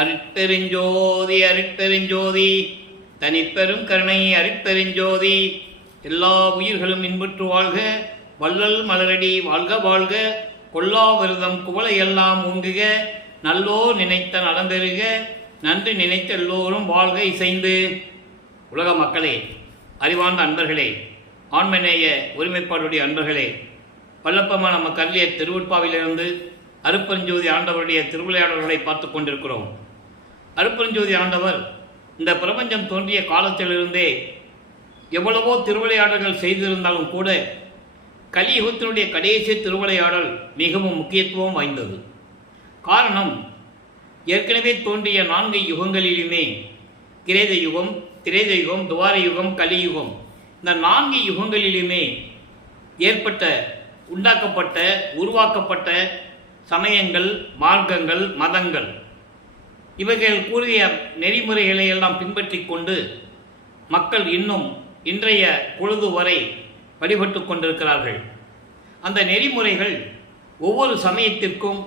அருட்பெருஞ்சோதி அருட்பெருஞ்சோதி தனிப்பெரும் கருணை அருட்பெருஞ்சோதி. எல்லா உயிர்களும் இன்புற்று வாழ்க, வள்ளல் மலரடி வாழ்க வாழ்க, கொல்லா விரதம் குவளை எல்லாம் ஓங்குக, நல்லோ நினைத்த நலம்பெறுக, நன்றி நினைத்த எல்லோரும் வாழ்க இசைந்து. உலக மக்களே, அறிவார்ந்த அன்பர்களே, ஆண்மநேய ஒருமைப்பாடுடைய அன்பர்களே, வல்லப்பமான நம்ம கல்லிய திருவுட்பாவிலிருந்து அருட்பெருஞ்சோதி ஆண்டவருடைய திருவிளையாடல்களை பார்த்து கொண்டிருக்கிறோம். அருட்பெருஞ்சோதி ஆண்டவர் இந்த பிரபஞ்சம் தோன்றிய காலத்திலிருந்தே எவ்வளவோ திருவிளையாடல்கள் செய்திருந்தாலும் கூட கலியுகத்தினுடைய கடைசி திருவிளையாடல் மிகவும் முக்கியத்துவம் வாய்ந்தது. காரணம், ஏற்கனவே தோன்றிய 4 யுகங்களிலுமே கிரேத யுகம், திரேத யுகம், துவார யுகம், கலியுகம், இந்த 4 யுகங்களிலுமே உண்டாக்கப்பட்ட உருவாக்கப்பட்ட சமயங்கள், மார்க்கங்கள், மதங்கள், இவைகள் கூறிய நெறிமுறைகளை எல்லாம் பின்பற்றி கொண்டு மக்கள் இன்னும் இன்றைய பொழுது வரை வழிபட்டு கொண்டிருக்கிறார்கள். அந்த நெறிமுறைகள் ஒவ்வொரு சமயத்திற்கும்,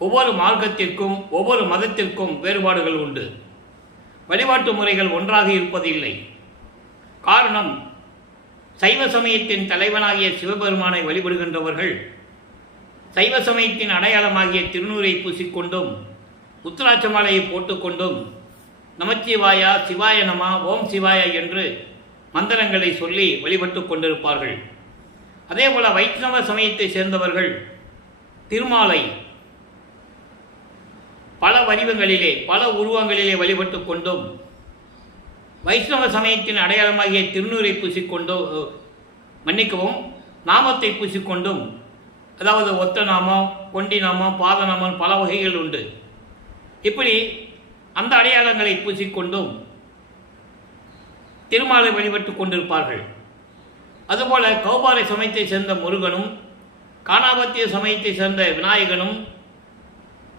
ஒவ்வொரு மார்க்கத்திற்கும், ஒவ்வொரு மதத்திற்கும் வேறுபாடுகள் உண்டு. வழிபாட்டு முறைகள் ஒன்றாக இருப்பதில்லை. காரணம், சைவ சமயத்தின் தலைவனாகிய சிவபெருமானை வழிபடுகின்றவர்கள் சைவ சமயத்தின் அடையாளமாகிய திருநூரை பூசிக்கொண்டும் உத்திராட்ச மாலையை போட்டுக்கொண்டும் நமச்சிவாயா, சிவாய நம, ஓம் சிவாய என்று மந்திரங்களை சொல்லி வழிபட்டு கொண்டிருப்பார்கள். அதேபோல வைஷ்ணவ சமயத்தை சேர்ந்தவர்கள் திருமாலை பல வடிவங்களிலே, பல உருவங்களிலே வழிபட்டு கொண்டும் வைஷ்ணவ சமயத்தின் அடையாளமாகிய திருநூரை நாமத்தை பூசிக்கொண்டும், அதாவது ஒத்த நாமம், கொண்டி நாமம், பாத நாமம், பல வகைகள் உண்டு. இப்படி அந்த அடையாளங்களை பூசிக்கொண்டும் திருமாலை வழிபட்டு கொண்டிருப்பார்கள். அதுபோல கௌபாரை சமயத்தை சேர்ந்த முருகனும், காணாபத்திய சமயத்தை சேர்ந்த விநாயகனும்,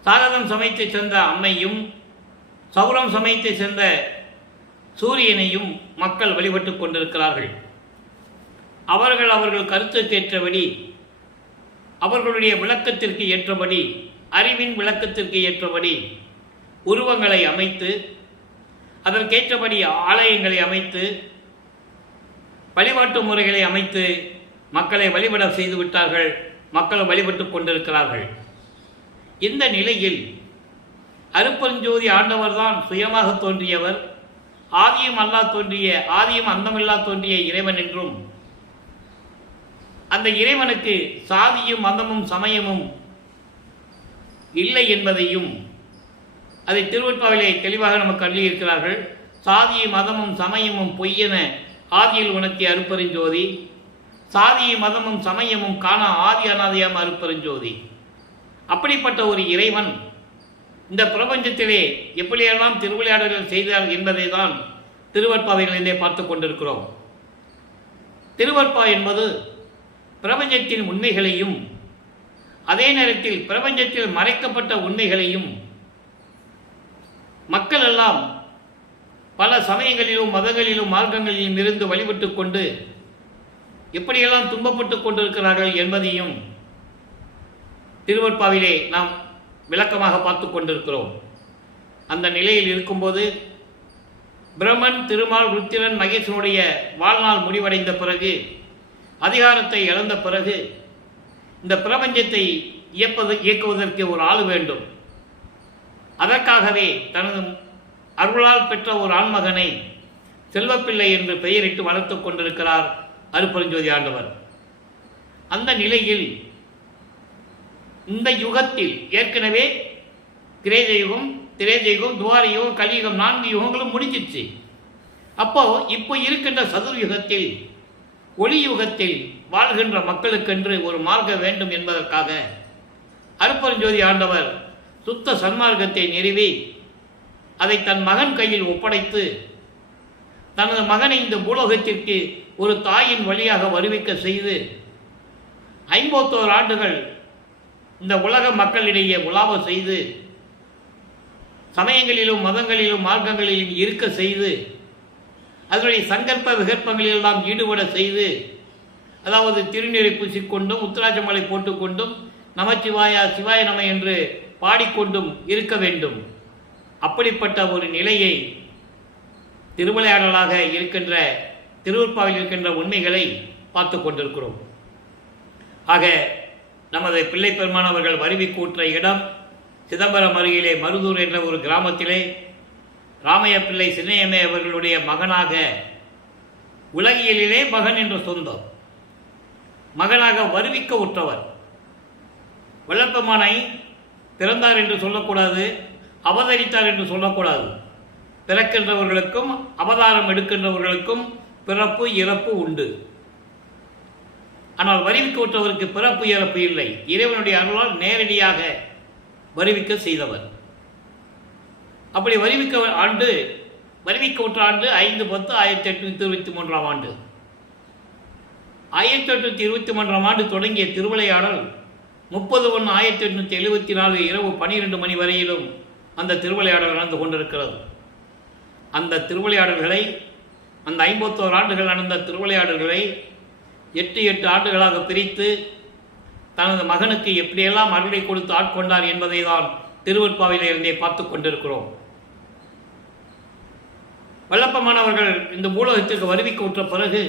சாரதம் சமயத்தை சேர்ந்த அம்மையும், சௌரம் சமயத்தை சேர்ந்த சூரியனையும் மக்கள் வழிபட்டு கொண்டிருக்கிறார்கள். அவர்கள் கருத்துக்கு ஏற்றபடி, அவர்களுடைய விளக்கத்திற்கு ஏற்றபடி, அறிவின் விளக்கத்திற்கு ஏற்றபடி உருவங்களை அமைத்து, அதற்கேற்றபடி ஆலயங்களை அமைத்து, வழிபாட்டு முறைகளை அமைத்து மக்களை வழிபட செய்து விட்டார்கள். மக்கள் வழிபட்டு கொண்டிருக்கிறார்கள். இந்த நிலையில் அருட்பெருஞ்சோதி ஆண்டவர் தான் சுயமாக தோன்றியவர், ஆதியும் அந்தமில்லா தோன்றிய இறைவன் என்றும், அந்த இறைவனுக்கு சாதியும் மதமும் சமயமும் இல்லை என்பதையும் அதை திருவட்பாவிலே தெளிவாக நமக்கு அள்ளியிருக்கிறார்கள். சாதியும் மதமும் சமயமும் பொய்யென ஆதியில் உணர்த்திய அருட்பெருஞ்சோதி, சாதியும் மதமும் சமயமும் காண ஆதி அனாதியாம் அருட்பெருஞ்சோதி. அப்படிப்பட்ட ஒரு இறைவன் இந்த பிரபஞ்சத்திலே எப்படியெல்லாம் திருவிளையாடல்கள் செய்தார் என்பதை தான் திருவட்பாவைகளிலே பார்த்து கொண்டிருக்கிறோம். திருவட்பா என்பது பிரபஞ்சத்தின் உண்மைகளையும், அதே நேரத்தில் பிரபஞ்சத்தில் மறைக்கப்பட்ட உண்மைகளையும் மக்கள் எல்லாம் பல சமயங்களிலும், மதங்களிலும், மார்க்கங்களிலும் இருந்து வழிபட்டு கொண்டு எப்படியெல்லாம் துன்பப்பட்டு கொண்டிருக்கிறார்கள் என்பதையும் திருவட்பாவிலே நாம் விளக்கமாக பார்த்து கொண்டிருக்கிறோம். அந்த நிலையில் இருக்கும்போது பிரம்மன், திருமால், ருத்திரன், மகேசனுடைய வாழ்நாள் முடிவடைந்த பிறகு, அதிகாரத்தை இழந்த பிறகு, இந்த பிரபஞ்சத்தை இயக்குவதற்கு ஒரு ஆள் வேண்டும். அதற்காகவே தனது அருளால் பெற்ற ஒரு ஆண்மகனை செல்வப்பிள்ளை என்று பெயரிட்டு வளர்த்து கொண்டிருக்கிறார் அருட்பெருஞ்சோதி ஆண்டவர். அந்த நிலையில் இந்த யுகத்தில் ஏற்கனவே கிரேத யுகம், திரேத யுகம், துவார யுகம், கலியுகம் 4 யுகங்களும் முடிஞ்சிச்சு. இப்போ இருக்கின்ற சதுர்யுகத்தில், ஒளி யுகத்தில் வாழ்கின்ற மக்களுக்கென்று ஒரு மார்க்கம் வேண்டும் என்பதற்காக அருட்பெருஞ்சோதி ஆண்டவர் சுத்த சன்மார்க்கத்தை நிறுவி அதை தன் மகன் கையில் ஒப்படைத்து, தனது மகனை இந்த பூலோகத்திற்கு ஒரு தாயின் வழியாக வருவிக்க செய்து 51 ஆண்டுகள் இந்த உலக மக்களிடையே உலாவ செய்து, சமயங்களிலும், மதங்களிலும், மார்க்கங்களிலும் இருக்க செய்து, அதனுடைய சங்கற்ப விகற்பங்களிலெல்லாம் ஈடுபட செய்து, அதாவது திருநீரை பூசிக்கொண்டும் உத்திராட்ச மாலை போட்டுக்கொண்டும் நமச்சிவாயா, சிவாய நம என்று பாடிக்கொண்டும் இருக்க வேண்டும். அப்படிப்பட்ட ஒரு நிலையை திருவிளையாடலாக இருக்கின்ற திருவருட்பாவில் இருக்கின்ற உண்மைகளை பார்த்து கொண்டிருக்கிறோம். ஆக நமது பிள்ளை பெருமானவர்கள் வருவி கூற்ற இடம் சிதம்பரம் அருகிலே மருதூர் என்ற ஒரு கிராமத்திலே ராமைய பிள்ளை சின்னையம்மை அவர்களுடைய மகனாக, உலகியலிலே மகன் என்ற சொந்தம், மகனாக வருவிக்க உற்றவர். வளர்ப்பமானை பிறந்தார் என்று சொல்லக்கூடாது, அவதரித்தார் என்று சொல்லக்கூடாது. பிறக்கின்றவர்களுக்கும் அவதாரம் எடுக்கின்றவர்களுக்கும் பிறப்பு இறப்பு உண்டு. ஆனால் வருவிக்க உற்றவருக்கு பிறப்பு இறப்பு இல்லை. இறைவனுடைய அருளால் நேரடியாக வருவிக்க செய்தவர். அப்படி வருவிக்க உற்ற ஆண்டு 5/10/1823 ஆண்டு. 1823 ஆண்டு தொடங்கிய திருவிளையாடல் 30/1/1874 இரவு 12 மணி வரையிலும் அந்த திருவிளையாடல் நடந்து கொண்டிருக்கிறது. அந்த திருவிளையாடல்களை, அந்த 51 ஆண்டுகள் நடந்த திருவிளையாடல்களை 8 ஆண்டுகளாக பிரித்து தனது மகனுக்கு எப்படியெல்லாம் அருளை கொடுத்து ஆட்கொண்டார் என்பதை தான் திருவருட்பாவிலே இருந்தே பார்த்து கொண்டிருக்கிறோம். வல்லப்பமானவர்கள் இந்த பூலோகத்திற்கு வருவிக்க உற்ற பிறகு,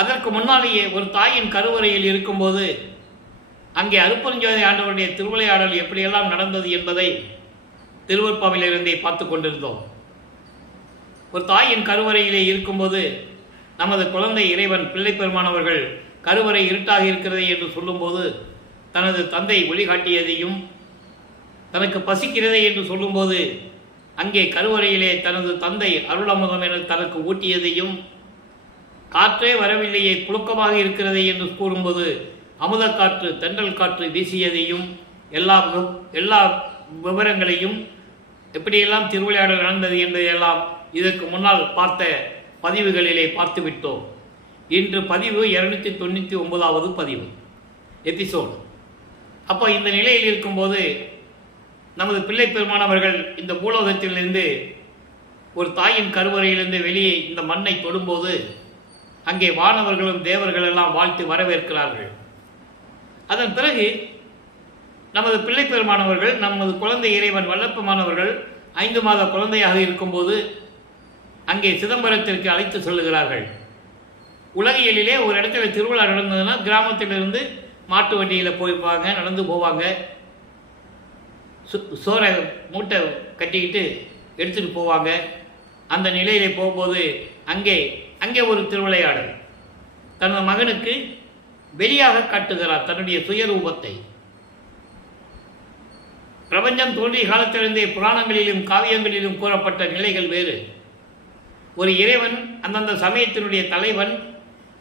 அதற்கு முன்னாலேயே ஒரு தாயின் கருவறையில் இருக்கும்போது அங்கே அருட்பெருஞ்சோதி ஆண்டவருடைய திருவிளையாடல் எப்படியெல்லாம் நடந்தது என்பதை திருவருட்பாவிலிருந்தே பார்த்து கொண்டிருந்தோம். ஒரு தாயின் கருவறையிலே இருக்கும்போது நமது குழந்தை இறைவன் பிள்ளை பெருமானவர்கள் கருவறை இருட்டாக இருக்கிறது என்று சொல்லும்போது தனது தந்தை வழிகாட்டியதையும், தனக்கு பசிக்கிறதே என்று சொல்லும்போது அங்கே கருவறையிலே தனது தந்தை அருளமுதம் என தனக்கு ஊட்டியதையும், காற்றே வரவில்லையே புழுக்கமாக இருக்கிறதே என்று கூறும்போது அமுத காற்று தென்றல் காற்று வீசியதையும், எல்லா விவரங்களையும் எப்படியெல்லாம் திருவிளையாடல் நடந்தது என்பதையெல்லாம் இதற்கு முன்னால் பார்த்த பதிவுகளிலே பார்த்துவிட்டோம். இன்று பதிவு 299வது பதிவு எபிசோடு. அப்போ இந்த நிலையில் இருக்கும்போது நமது பிள்ளை பெருமானவர்கள் இந்த பூலோகத்திலிருந்து ஒரு தாயின் கருவறையிலிருந்து வெளியே இந்த மண்ணை தொடும்போது அங்கே வானவர்களும் தேவர்கள் எல்லாம் வாழ்த்து வரவேற்கிறார்கள். அதன் பிறகு நமது பிள்ளை பெருமானவர்கள் நமது குழந்தை இறைவன் வல்லப்பமானவர்கள் 5 மாத குழந்தையாக இருக்கும்போது அங்கே சிதம்பரத்திற்கு அழைத்து சொல்லுகிறார்கள். உலகியலிலே ஒரு இடத்துல திருவிழா நடந்ததுன்னா கிராமத்திலிருந்து மாட்டு வண்டியில் போயிருப்பாங்க, நடந்து போவாங்க, சோறை மூட்டை கட்டிக்கிட்டு எடுத்துகிட்டு போவாங்க. அந்த நிலையிலே போகும்போது அங்கே ஒரு திருவிளையாடல் தனது மகனுக்கு வெளியாக காட்டுகிறார் தன்னுடைய சுயரூபத்தை. பிரபஞ்சம் தோன்றிய காலத்திலிருந்தே புராணங்களிலும் காவியங்களிலும் கூறப்பட்ட நிலைகள் வேறு. ஒரு இறைவன் அந்தந்த சமயத்தினுடைய தலைவன்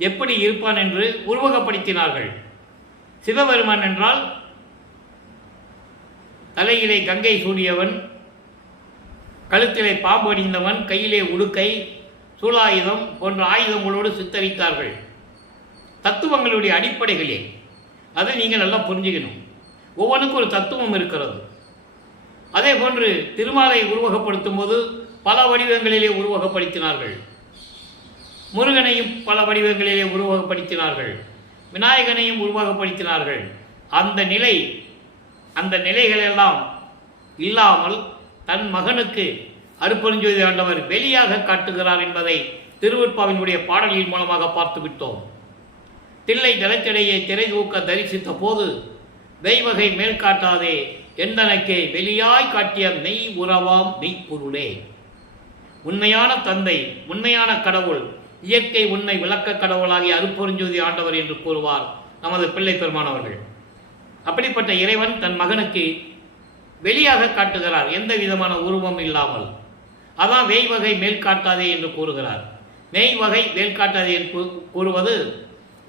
எப்படி இருப்பான் என்று உருவகப்படுத்தினார்கள். சிவபெருமான் என்றால் தலையிலே கங்கை சூடியவன், கழுத்திலே பாம்பு அணிந்தவன், கையிலே உடுக்கை, சூலாயுதம் போன்ற ஆயுதங்களோடு சித்தரித்தார்கள். தத்துவங்களுடைய அடிப்படைகளே அதை நீங்கள் நல்லா புரிஞ்சுக்கணும். ஒவ்வொன்றுக்கும் ஒரு தத்துவம் இருக்கிறது. அதே போன்று திருமாலை உருவகப்படுத்தும் போது பல வடிவங்களிலே உருவகப்படுத்தினார்கள். முருகனையும் பல வடிவங்களிலே உருவகப்படுத்தினார்கள். விநாயகனையும் உருவகப்படுத்தினார்கள். அந்த நிலைகளெல்லாம் இல்லாமல் தன் மகனுக்கு அருட்பெருஞ்சோதி ஆண்டவர் வெளியாக காட்டுகிறார் என்பதை திருவருட்பாவினுடைய பாடலின் மூலமாக பார்த்து விட்டோம். தில்லை ஜலத்திடையே திரை தூக்க தரிசித்த போது தெய்வகை மேல் காட்டாதே எந்தனக்கே வெளியாய் காட்டிய மெய் உறவாம் மெய்ப்பொருளே. உண்மையான தந்தை, உண்மையான கடவுள், இயற்கை உண்மை விளக்க கடவுளாகிய அருட்பெருஞ்சோதி ஆண்டவர் என்று கூறுவார் நமது பிள்ளை பெருமானவர்கள். அப்படிப்பட்ட இறைவன் தன் மகனுக்கு வெளியாக காட்டுகிறார், எந்த விதமான உருவம் இல்லாமல். அதான் மெய்வகை மேல் காட்டாதே என்று கூறுகிறார். மெய்வகை மேல் காட்டாதே என்று கூறுவது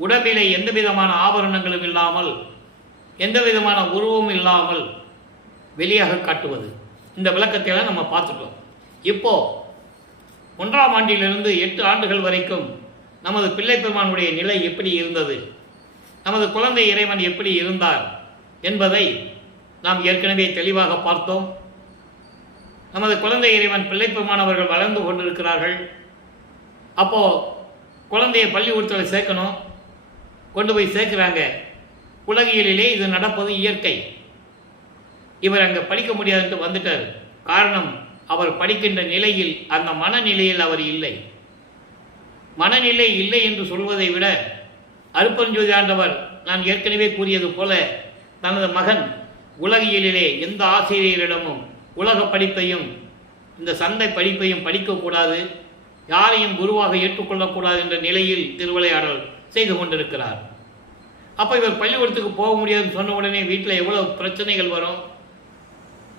உடம்பிலே எந்த விதமான ஆபரணங்களும் இல்லாமல், எந்த விதமான உருவம் இல்லாமல் வெளியாக காட்டுவது. இந்த விளக்கத்தையெல்லாம் நம்ம பார்த்துட்டோம். இப்போ 1ஆம் ஆண்டிலிருந்து 8 ஆண்டுகள் வரைக்கும் நமது பிள்ளை பெருமானுடைய நிலை எப்படி இருந்தது, நமது குழந்தை இறைவன் எப்படி இருந்தார் என்பதை நாம் ஏற்கனவே தெளிவாக பார்த்தோம். நமது குழந்தை இறைவன் பிள்ளை பெருமானவர்கள் வளர்ந்து கொண்டிருக்கிறார்கள். அப்போது குழந்தையை பள்ளிக்கூடத்தில் சேர்க்கணும், கொண்டு போய் சேர்க்குறாங்க. உலகியலிலே இது நடப்பது இயற்கை. இவர் அங்கே படிக்க முடியாதுன்ட்டு வந்துட்டார். காரணம், அவர் படிக்கின்ற நிலையில், அந்த மனநிலையில் அவர் இல்லை. மனநிலை இல்லை என்று சொல்வதை விட, அருட்பெருஞ்சோதி ஆண்டவர் நான் ஏற்கனவே கூறியது போல தனது மகன் உலகியலிலே எந்த ஆசிரியரிடமும் உலக படிப்பையும் இந்த சந்தை படிப்பையும் படிக்கக்கூடாது, யாரையும் குருவாக ஏற்றுக்கொள்ளக்கூடாது என்ற நிலையில் திருவிளையாடல் செய்து கொண்டிருக்கிறார். அப்போ இவர் பள்ளிக்கூடத்துக்கு போக முடியாதுன்னு சொன்ன உடனே வீட்டில் எவ்வளவு பிரச்சனைகள் வரும்,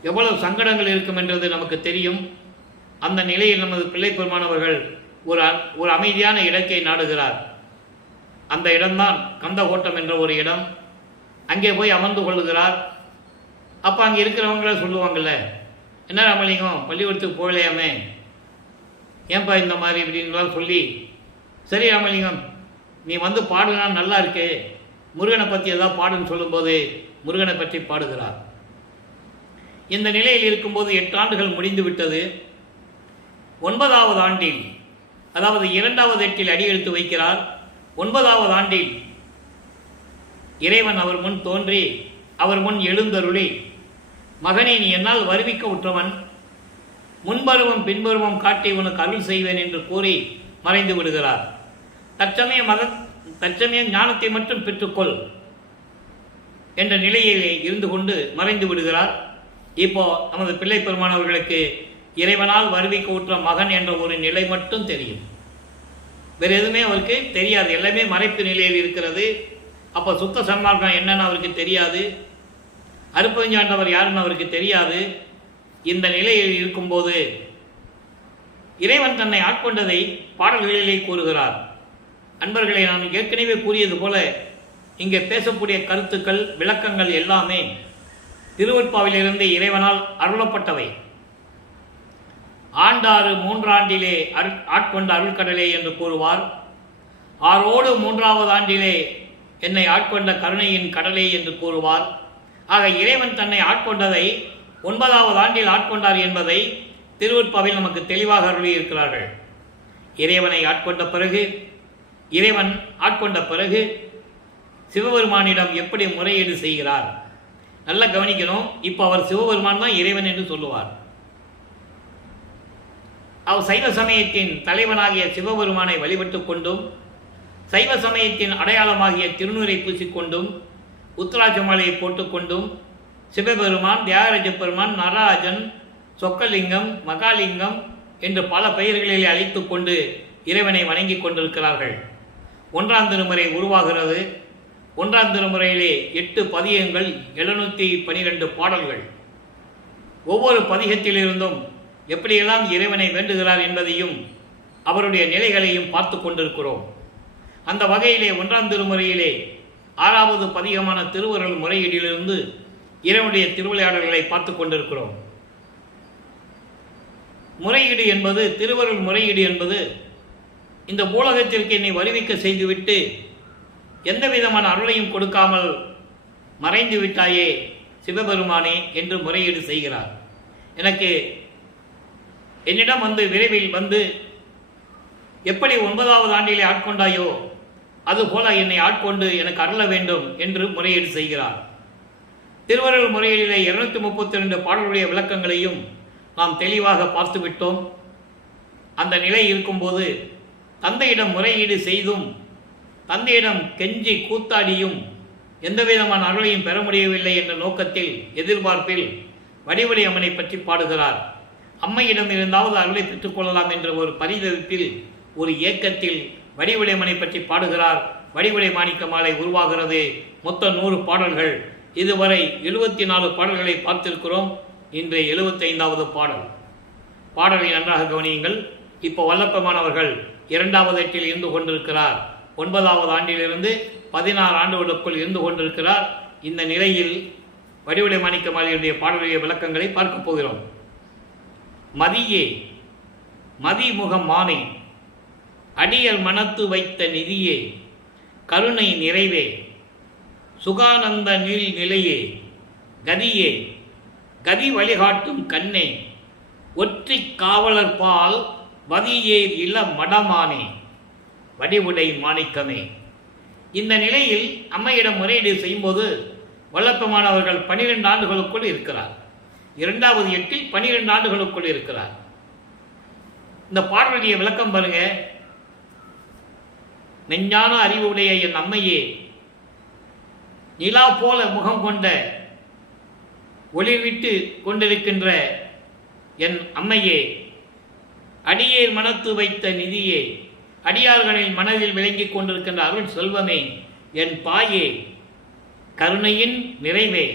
எவ்வளவு சங்கடங்கள் இருக்கும் என்றது நமக்கு தெரியும். அந்த நிலையில் நமது பிள்ளை பெருமானவர்கள் ஒரு அமைதியான இடத்தை நாடுகிறார். அந்த இடம்தான் கந்தகோட்டம் என்ற ஒரு இடம். அங்கே போய் அமர்ந்து கொள்ளுகிறார். அப்போ அங்கே இருக்கிறவங்கள சொல்லுவாங்கள்ல, என்ன ராமலிங்கம் பள்ளிக்கூடத்துக்கு போகலையாமே, ஏன்பா இந்த மாதிரி இப்படின்லாம் சொல்லி, சரி ராமலிங்கம் நீ வந்து பாடுனா நல்லா இருக்கு, முருகனை பற்றி ஏதாவது பாடுன்னு சொல்லும்போது முருகனை பற்றி பாடுகிறார். இந்த நிலையில் இருக்கும்போது 8 ஆண்டுகள் முடிந்து விட்டது. 9வது ஆண்டில், அதாவது 2வது எட்டில் அடியெடுத்து வைக்கிறார். 9வது ஆண்டில் இறைவன் அவர் முன் தோன்றி அவர் முன் எழுந்தருளி, மகனே நீ என்னால் வருவிக்க உற்றவன், முன்பருவம் பின்பருவம் காட்டி உனக்கு அருள் செய்வேன் என்று கூறி மறைந்து விடுகிறார். தற்சமயம் ஞானத்தை மட்டும் பெற்றுக்கொள் என்ற நிலையிலே இருந்து கொண்டு மறைந்து விடுகிறார். இப்போ நமது பிள்ளை பெருமானவர்களுக்கு இறைவனால் வருவிக்க உற்ற மகன் என்ற ஒரு நிலை மட்டும் தெரியும், வேறு எதுவுமே அவருக்கு தெரியாது. எல்லாமே மறைப்பு நிலையில் இருக்கிறது. அப்போ சுத்த சன்மார்க்கம் என்னன்னு அவருக்கு தெரியாது, அருட்பெருஞ்சாண்டவர் யாருன்னு அவருக்கு தெரியாது. இந்த நிலையில் இருக்கும்போது இறைவன் தன்னை ஆட்கொண்டதை பாடல்களிலே கூறுகிறார். அன்பர்களை, நான் ஏற்கனவே கூறியது போல இங்கே பேசக்கூடிய கருத்துக்கள், விளக்கங்கள் எல்லாமே திருவருட்பாவிலிருந்து இறைவனால் அருளப்பட்டவை. ஆண்டாறு 3 ஆண்டிலே ஆட்கொண்ட அருள்கடலே என்று கூறுவார். ஆரோடு 3வது ஆண்டிலே என்னை ஆட்கொண்ட கருணையின் கடலே என்று கூறுவார். ஆக இறைவன் தன்னை ஆட்கொண்டதை 9வது ஆண்டில் ஆட்கொண்டார் என்பதை திருவருட்பாவில் நமக்கு தெளிவாக அருளியிருக்கிறார்கள். இறைவனை ஆட்கொண்ட பிறகு, இறைவன் ஆட்கொண்ட பிறகு சிவபெருமானிடம் எப்படி முறையீடு செய்கிறார், நல்லா கவனிக்கணும். இப்போ அவர் சிவபெருமான் தான் இறைவன் என்று சொல்லுவார். அவர் சைவ சமயத்தின் தலைவனாகிய சிவபெருமானை வழிபட்டு கொண்டும், சைவ சமயத்தின் அடையாளமாகிய திருநூரை பூசிக்கொண்டும், உத்தராட்ச மாலையை போட்டுக்கொண்டும் சிவபெருமான், தியாகராஜ பெருமான், நடராஜன், சொக்கலிங்கம், மகாலிங்கம் என்று பல பெயர்களிலே அழைத்து கொண்டு இறைவனை வணங்கி கொண்டிருக்கிறார்கள். 1ஆம் திருமுறை உருவாகிறது. 1ஆம் திருமுறையிலே 8 பதிகங்கள், 712 பாடல்கள். ஒவ்வொரு பதிகத்திலிருந்தும் எப்படியெல்லாம் இறைவனை வேண்டுகிறார் என்பதையும் அவருடைய நிலைகளையும் பார்த்து கொண்டிருக்கிறோம். அந்த வகையிலே 1ஆம் திருமுறையிலே 6வது பதிகமான திருவருள் முறையீடிலிருந்து இறைவனுடைய திருவிளையாடல்களை பார்த்து கொண்டிருக்கிறோம். முறையீடு என்பது, திருவருள் முறையீடு என்பது, இந்த பூலகத்திற்கு என்னை வருவிக்க செய்துவிட்டு எந்த விதமான அருளையும் கொடுக்காமல் மறைந்து விட்டாயே சிவபெருமானே என்று முறையீடு செய்கிறார். எனக்கு என்னிடம் விரைவில் எப்படி 9வது ஆண்டிலே ஆட்கொண்டாயோ அதுபோல என்னை ஆட்கொண்டு எனக்கு அருள வேண்டும் என்று முறையீடு செய்கிறார். திருவருள் முறையீடிலே 232 பாடலுடைய விளக்கங்களையும் நாம் தெளிவாக பார்த்துவிட்டோம். அந்த நிலை இருக்கும்போது தந்தையிடம் முறையீடு செய்தும், தந்தையிடம் கெஞ்சி கூத்தாடியும் எந்த விதமான அருளையும் பெற முடியவில்லை என்ற நோக்கத்தில், எதிர்பார்ப்பில் வடிவுடை அம்மனை பற்றி பாடுகிறார். அம்மையிடம் இருந்தாவது அருளை பெற்றுக்கொள்ளலாம் என்ற ஒரு பரிதவிப்பில், ஒரு ஏக்கத்தில் வடிவுடை அம்மனை பற்றி பாடுகிறார். வடிவுடை மாணிக்க மாலை உருவாகிறது. மொத்தம் 100 பாடல்கள். இதுவரை 74 பாடல்களை பார்த்திருக்கிறோம். இன்று 75வது பாடல். பாடலை நன்றாக கவனியுங்கள். இப்போ வல்லப்பமானவர்கள் 2வது எட்டில் இருந்து கொண்டிருக்கிறார். 9வது ஆண்டிலிருந்து 16 ஆண்டுகளுக்குள் இருந்து கொண்டிருக்கிறார். இந்த நிலையில் வடிவுடை மாணிக்க மாலையுடைய பாடலுடைய விளக்கங்களை பார்க்க போகிறோம். மதியே மதிமுகம் மானை, அடியல் மனத்து வைத்த நிதியே, கருணை நிறைவே, சுகானந்த நீள் நிலையே, கதியே, கதி வழிகாட்டும் கண்ணே, ஒற்றி காவலர் பால் வதியேர் இள மடமானே, வடிவுடை மாணிக்கமே. இந்த நிலையில் அம்மையிடம் முறையீடு செய்யும்போது வல்லப்பமானவர்கள் 12 ஆண்டுகளுக்குள் இருக்கிறார். இரண்டாவது எட்டில் 12 ஆண்டுகளுக்குள் இருக்கிறார். இந்த பாடலுடைய விளக்கம் பாருங்க. நெஞ்ஞான அறிவுடைய என் அம்மையே, நிலா போல முகம் கொண்ட ஒளிவிட்டு கொண்டிருக்கின்ற என் அம்மையே, அடியேர் மனத்து வைத்த நிதியே, அடியார்களின் மனதில் விளங்கிக் கொண்டிருக்கின்ற அருள் செல்வமே, என் தாயே, கருணையின் நிறைவே,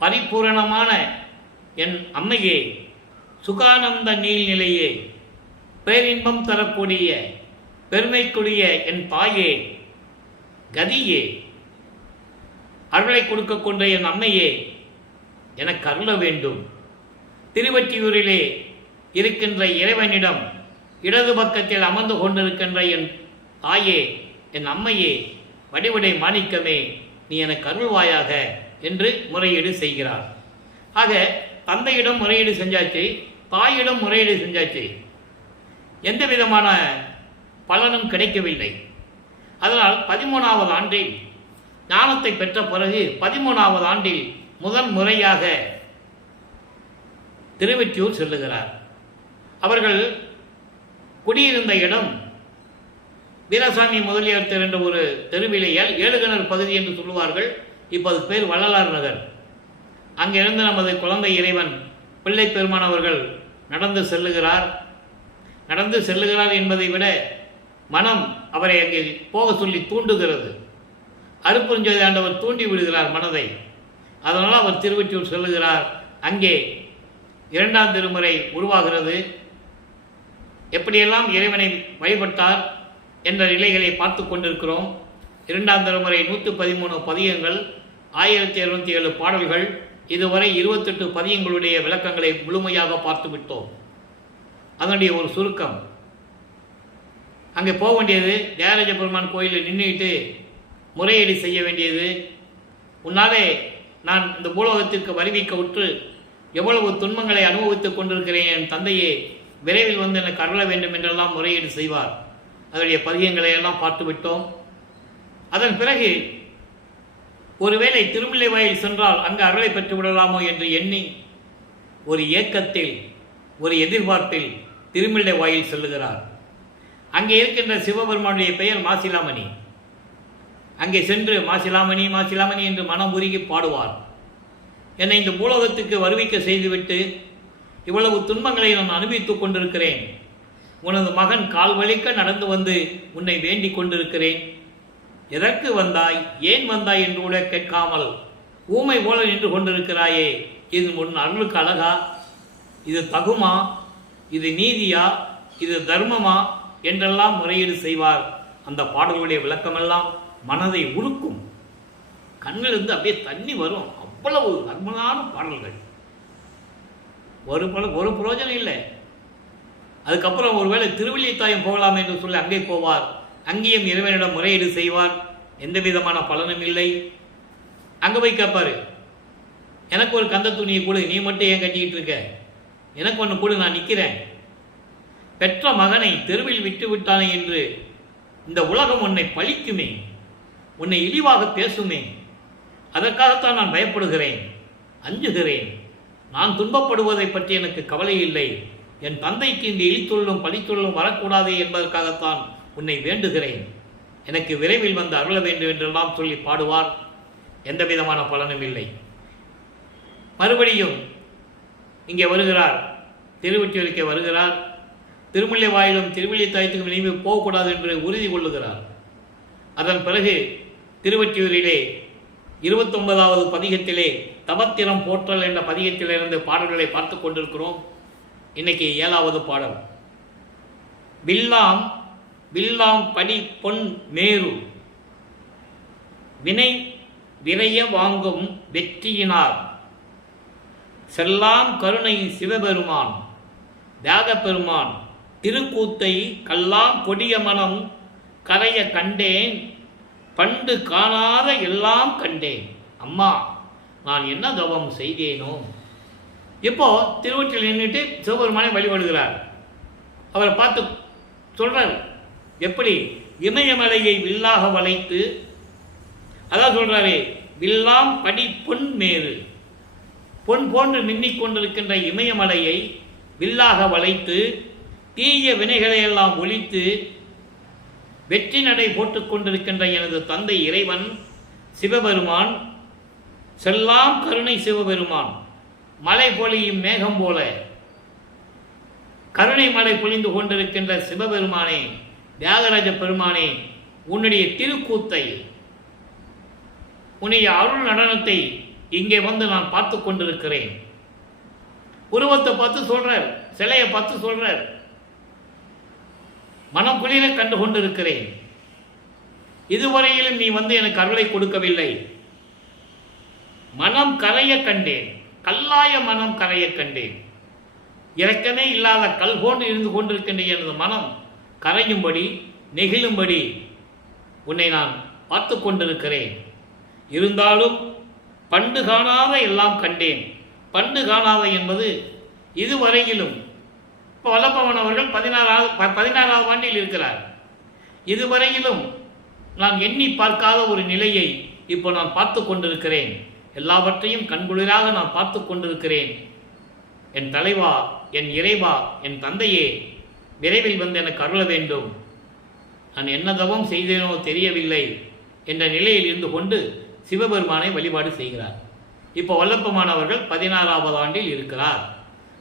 பரிபூரணமான என் அம்மையே, சுகானந்த நீள்நிலையே, பேரின்பம் தரக்கூடிய பெருமைக்குரிய என் தாயே, கதியே, அருளை கொடுக்கக்கொண்ட என் அம்மையே, எனக்கு அருள வேண்டும். திருவொற்றியூரிலே இருக்கின்ற இறைவனிடம் இடது பக்கத்தில் அமர்ந்து கொண்டிருக்கின்ற என் தாயே, என் அம்மையே, வடிவடை மாணிக்கமே, நீ எனக்கு அருள்வாயாக என்று முறையீடு செய்கிறார். ஆக தந்தையிடம் முறையீடு செஞ்சாச்சு, தாயிடம் முறையீடு செஞ்சாச்சு. எந்த விதமான பலனும் கிடைக்கவில்லை. அதனால் 13வது ஆண்டில் ஞானத்தை பெற்ற பிறகு 13வது ஆண்டில் முதல் முறையாக திருவொற்றியூர் செல்லுகிறார். அவர்கள் குடியிருந்த இடம் வீரசாமி முதலியார் தெரு என்ற ஒரு தெருவிலே ஏழுகிணர் பகுதி என்று சொல்லுவார்கள். இப்போது பேர் வள்ளலார் நகர். அங்கிருந்து நமது குழந்தை இறைவன் பிள்ளை பெருமான் அவர்கள் நடந்து செல்லுகிறார் என்பதை விட மனம் அவரை அங்கே போக சொல்லி தூண்டுகிறது. அருட்பெருஞ்சோதி ஆண்டவர் தூண்டி விடுகிறார் மனதை. அதனால் அவர் திருவொற்றியூர் செல்லுகிறார். அங்கே 2ஆம் திருமுறை உருவாகிறது. எப்படியெல்லாம் இறைவனை வழிபட்டார் என்ற நிலைகளை பார்த்து கொண்டிருக்கிறோம். 2ஆம் திருமுறை 113 பதியங்கள், 1207 பாடல்கள், இதுவரை 28 பதியங்களுடைய விளக்கங்களை முழுமையாக பார்த்து விட்டோம். அதனுடைய ஒரு சுருக்கம். அங்கே போக வேண்டியது, தியாகராஜ பெருமான் கோயிலில் நின்றுட்டு முறையீடு செய்ய வேண்டியது. உன்னாலே நான் இந்த பூலோகத்திற்கு வருவிக்க உற்று எவ்வளவு துன்பங்களை அனுபவித்துக் கொண்டிருக்கிறேன், என் தந்தையே விரைவில் வந்து எனக்கு அருள வேண்டும் என்றெல்லாம் முறையீடு செய்வார். அதனுடைய பதியங்களை எல்லாம் பார்த்து விட்டோம். அதன் பிறகு ஒருவேளை திருமுல்லை வாயில் சென்றால் அங்கு அருளை பெற்று விடலாமோ என்று எண்ணி ஒரு ஏக்கத்தில், ஒரு எதிர்பார்ப்பில் திருமுல்லை வாயில் செல்லுகிறார். அங்கே இருக்கின்ற சிவபெருமானுடைய பெயர் மாசிலாமணி. அங்கே சென்று மாசிலாமணி மாசிலாமணி என்று மனம் உருகி பாடுவார். என்னை இந்த பூலோகத்துக்கு வருவிக்க செய்துவிட்டு இவ்வளவு துன்பங்களை நான் அனுபவித்துக் கொண்டிருக்கிறேன். உனது மகன் கால் வலிக்க நடந்து வந்து உன்னை வேண்டிக் கொண்டிருக்கிறேன். எதற்கு வந்தாய், ஏன் வந்தாய் என்று கூட கேட்காமல் ஊமை போல நின்று கொண்டிருக்கிறாயே, இது உன் அருளுக்கு அழகா? இது தகுமா? இது நீதியா? இது தர்மமா என்றெல்லாம் முறையீடு செய்வார். அந்த பாடல்களுடைய விளக்கமெல்லாம் மனதை உருக்கும். கண்ணிலிருந்து அப்படியே தண்ணி வரும். அவ்வளவு அற்புதமான பாடல்கள். ஒரு பிரயோஜனம் இல்லை. அதுக்கப்புறம் ஒருவேளை திருவள்ளித்தாயம் போகலாம் என்று சொல்லி அங்கே போவார். அங்கேயும் இறைவனிடம் முறையீடு செய்வார். எந்த விதமான பலனும் இல்லை. அங்கே போய் கேட்பாரு, எனக்கு ஒரு கந்த துணியை கொடு, நீ மட்டும் ஏன் கட்டிக்கிட்டு இருக்க, எனக்கு ஒன்று கொடு, நான் நிற்கிறேன். பெற்ற மகனை தெருவில் விட்டு விட்டானே என்று இந்த உலகம் உன்னை பழிக்குமே, உன்னை இழிவாக பேசுமே. அதற்காகத்தான் நான் பயப்படுகிறேன், அஞ்சுகிறேன். நான் துன்பப்படுவதை பற்றி எனக்கு கவலை இல்லை. என் தந்தைக்கு இந்த இழித்தொல்லும் பழித்தொல்லும் வரக்கூடாது என்பதற்காகத்தான் உன்னை வேண்டுகிறேன். எனக்கு விரைவில் வந்து அருள வேண்டும் என்றெல்லாம் சொல்லி பாடுவார். எந்த விதமான பலனும் இல்லை. மறுபடியும் இங்கே வருகிறார், திருவொற்றியூருக்கு வருகிறார். திருமுல்லை வாயிலும் திருவள்ளித்தாயத்துக்கும் இனிமே போகக்கூடாது என்று உறுதி கொள்ளுகிறார். அதன் பிறகு திருவொற்றியூரிலே 29வது பதிகத்திலே தவத்திரம் போற்றல் என்ற பதிகத்திலிருந்து பாடல்களை பார்த்து கொண்டிருக்கிறோம். இன்னைக்கு 7வது பாடல். வில்லாம் வில்லாம் படி பொன் மேரு வினை விரைய வாங்கும் வெற்றியினார் செல்லாம் கருணை சிவபெருமான் தியாகப்பெருமான் திருக்கூத்தை கல்லாம் கொடிய மனம் கரைய கண்டேன், பண்டு காணாத எல்லாம் கண்டேன். அம்மா, நான் என்ன தவம் செய்தேனோ. இப்போ திருவொற்றியூரில் நின்றுட்டு சிவபெருமானை வழிபடுகிறார். அவரை பார்த்து சொல்றார், எப்படி இமயமலையை வில்லாக வளைத்து, அதான் சொல்றாரு, வில்லாம் படி பொன் மேரு. பொன் போன்று மின்னிக் கொண்டிருக்கின்ற இமயமலையை வில்லாக வளைத்து தீய வினைகளை எல்லாம் ஒழித்து வெற்றி நடை போட்டுக் கொண்டிருக்கின்ற எனது தந்தை இறைவன் சிவபெருமான், செல்லாம் கருணை சிவபெருமான், மழை பொழியும் மேகம் போல கருணை மழை பொழிந்து கொண்டிருக்கின்ற சிவபெருமானே, தியாகராஜ பெருமானே, உன்னுடைய திருக்கூத்தை, உன்னுடைய அருள் நடனத்தை இங்கே வந்து நான் பார்த்து கொண்டிருக்கிறேன். உருவத்தை பார்த்து சொல்றார், சிலையை பார்த்து சொல்றார், மனம் குளிர கண்டு கொண்டிருக்கிறேன். இதுவரையிலும் நீ வந்து எனக்கு அருளை கொடுக்கவில்லை. மனம் கரைய கண்டேன், கல்லாய மனம் கரைய கண்டேன். இறக்கமே இல்லாத கல் போன்று இருந்து கொண்டிருக்கின்ற எனது மனம் கரையும்படி நெகிழும்படி உன்னை நான் பார்த்து கொண்டிருக்கிறேன். இருந்தாலும் பண்டு காணாத எல்லாம் கண்டேன். பண்டு காணாத என்பது இதுவரையிலும், இப்போ வல்லபவன் அவர்கள் 16ஆவது ஆண்டில் இருக்கிறார். இதுவரையிலும் நான் எண்ணி பார்க்காத ஒரு நிலையை இப்போ நான் பார்த்து கொண்டிருக்கிறேன். எல்லாவற்றையும் கண்குளிராக நான் பார்த்து கொண்டிருக்கிறேன். என் தலைவா, என் இறைவா, என் தந்தையே, விரைவில் வந்து எனக்கு அருள வேண்டும். நான் என்ன தவம் செய்தேனோ தெரியவில்லை என்ற நிலையில் இருந்து கொண்டு சிவபெருமானை வழிபாடு செய்கிறார். இப்போ வல்லப்பமான் அவர்கள் 16ஆவது ஆண்டில் இருக்கிறார்.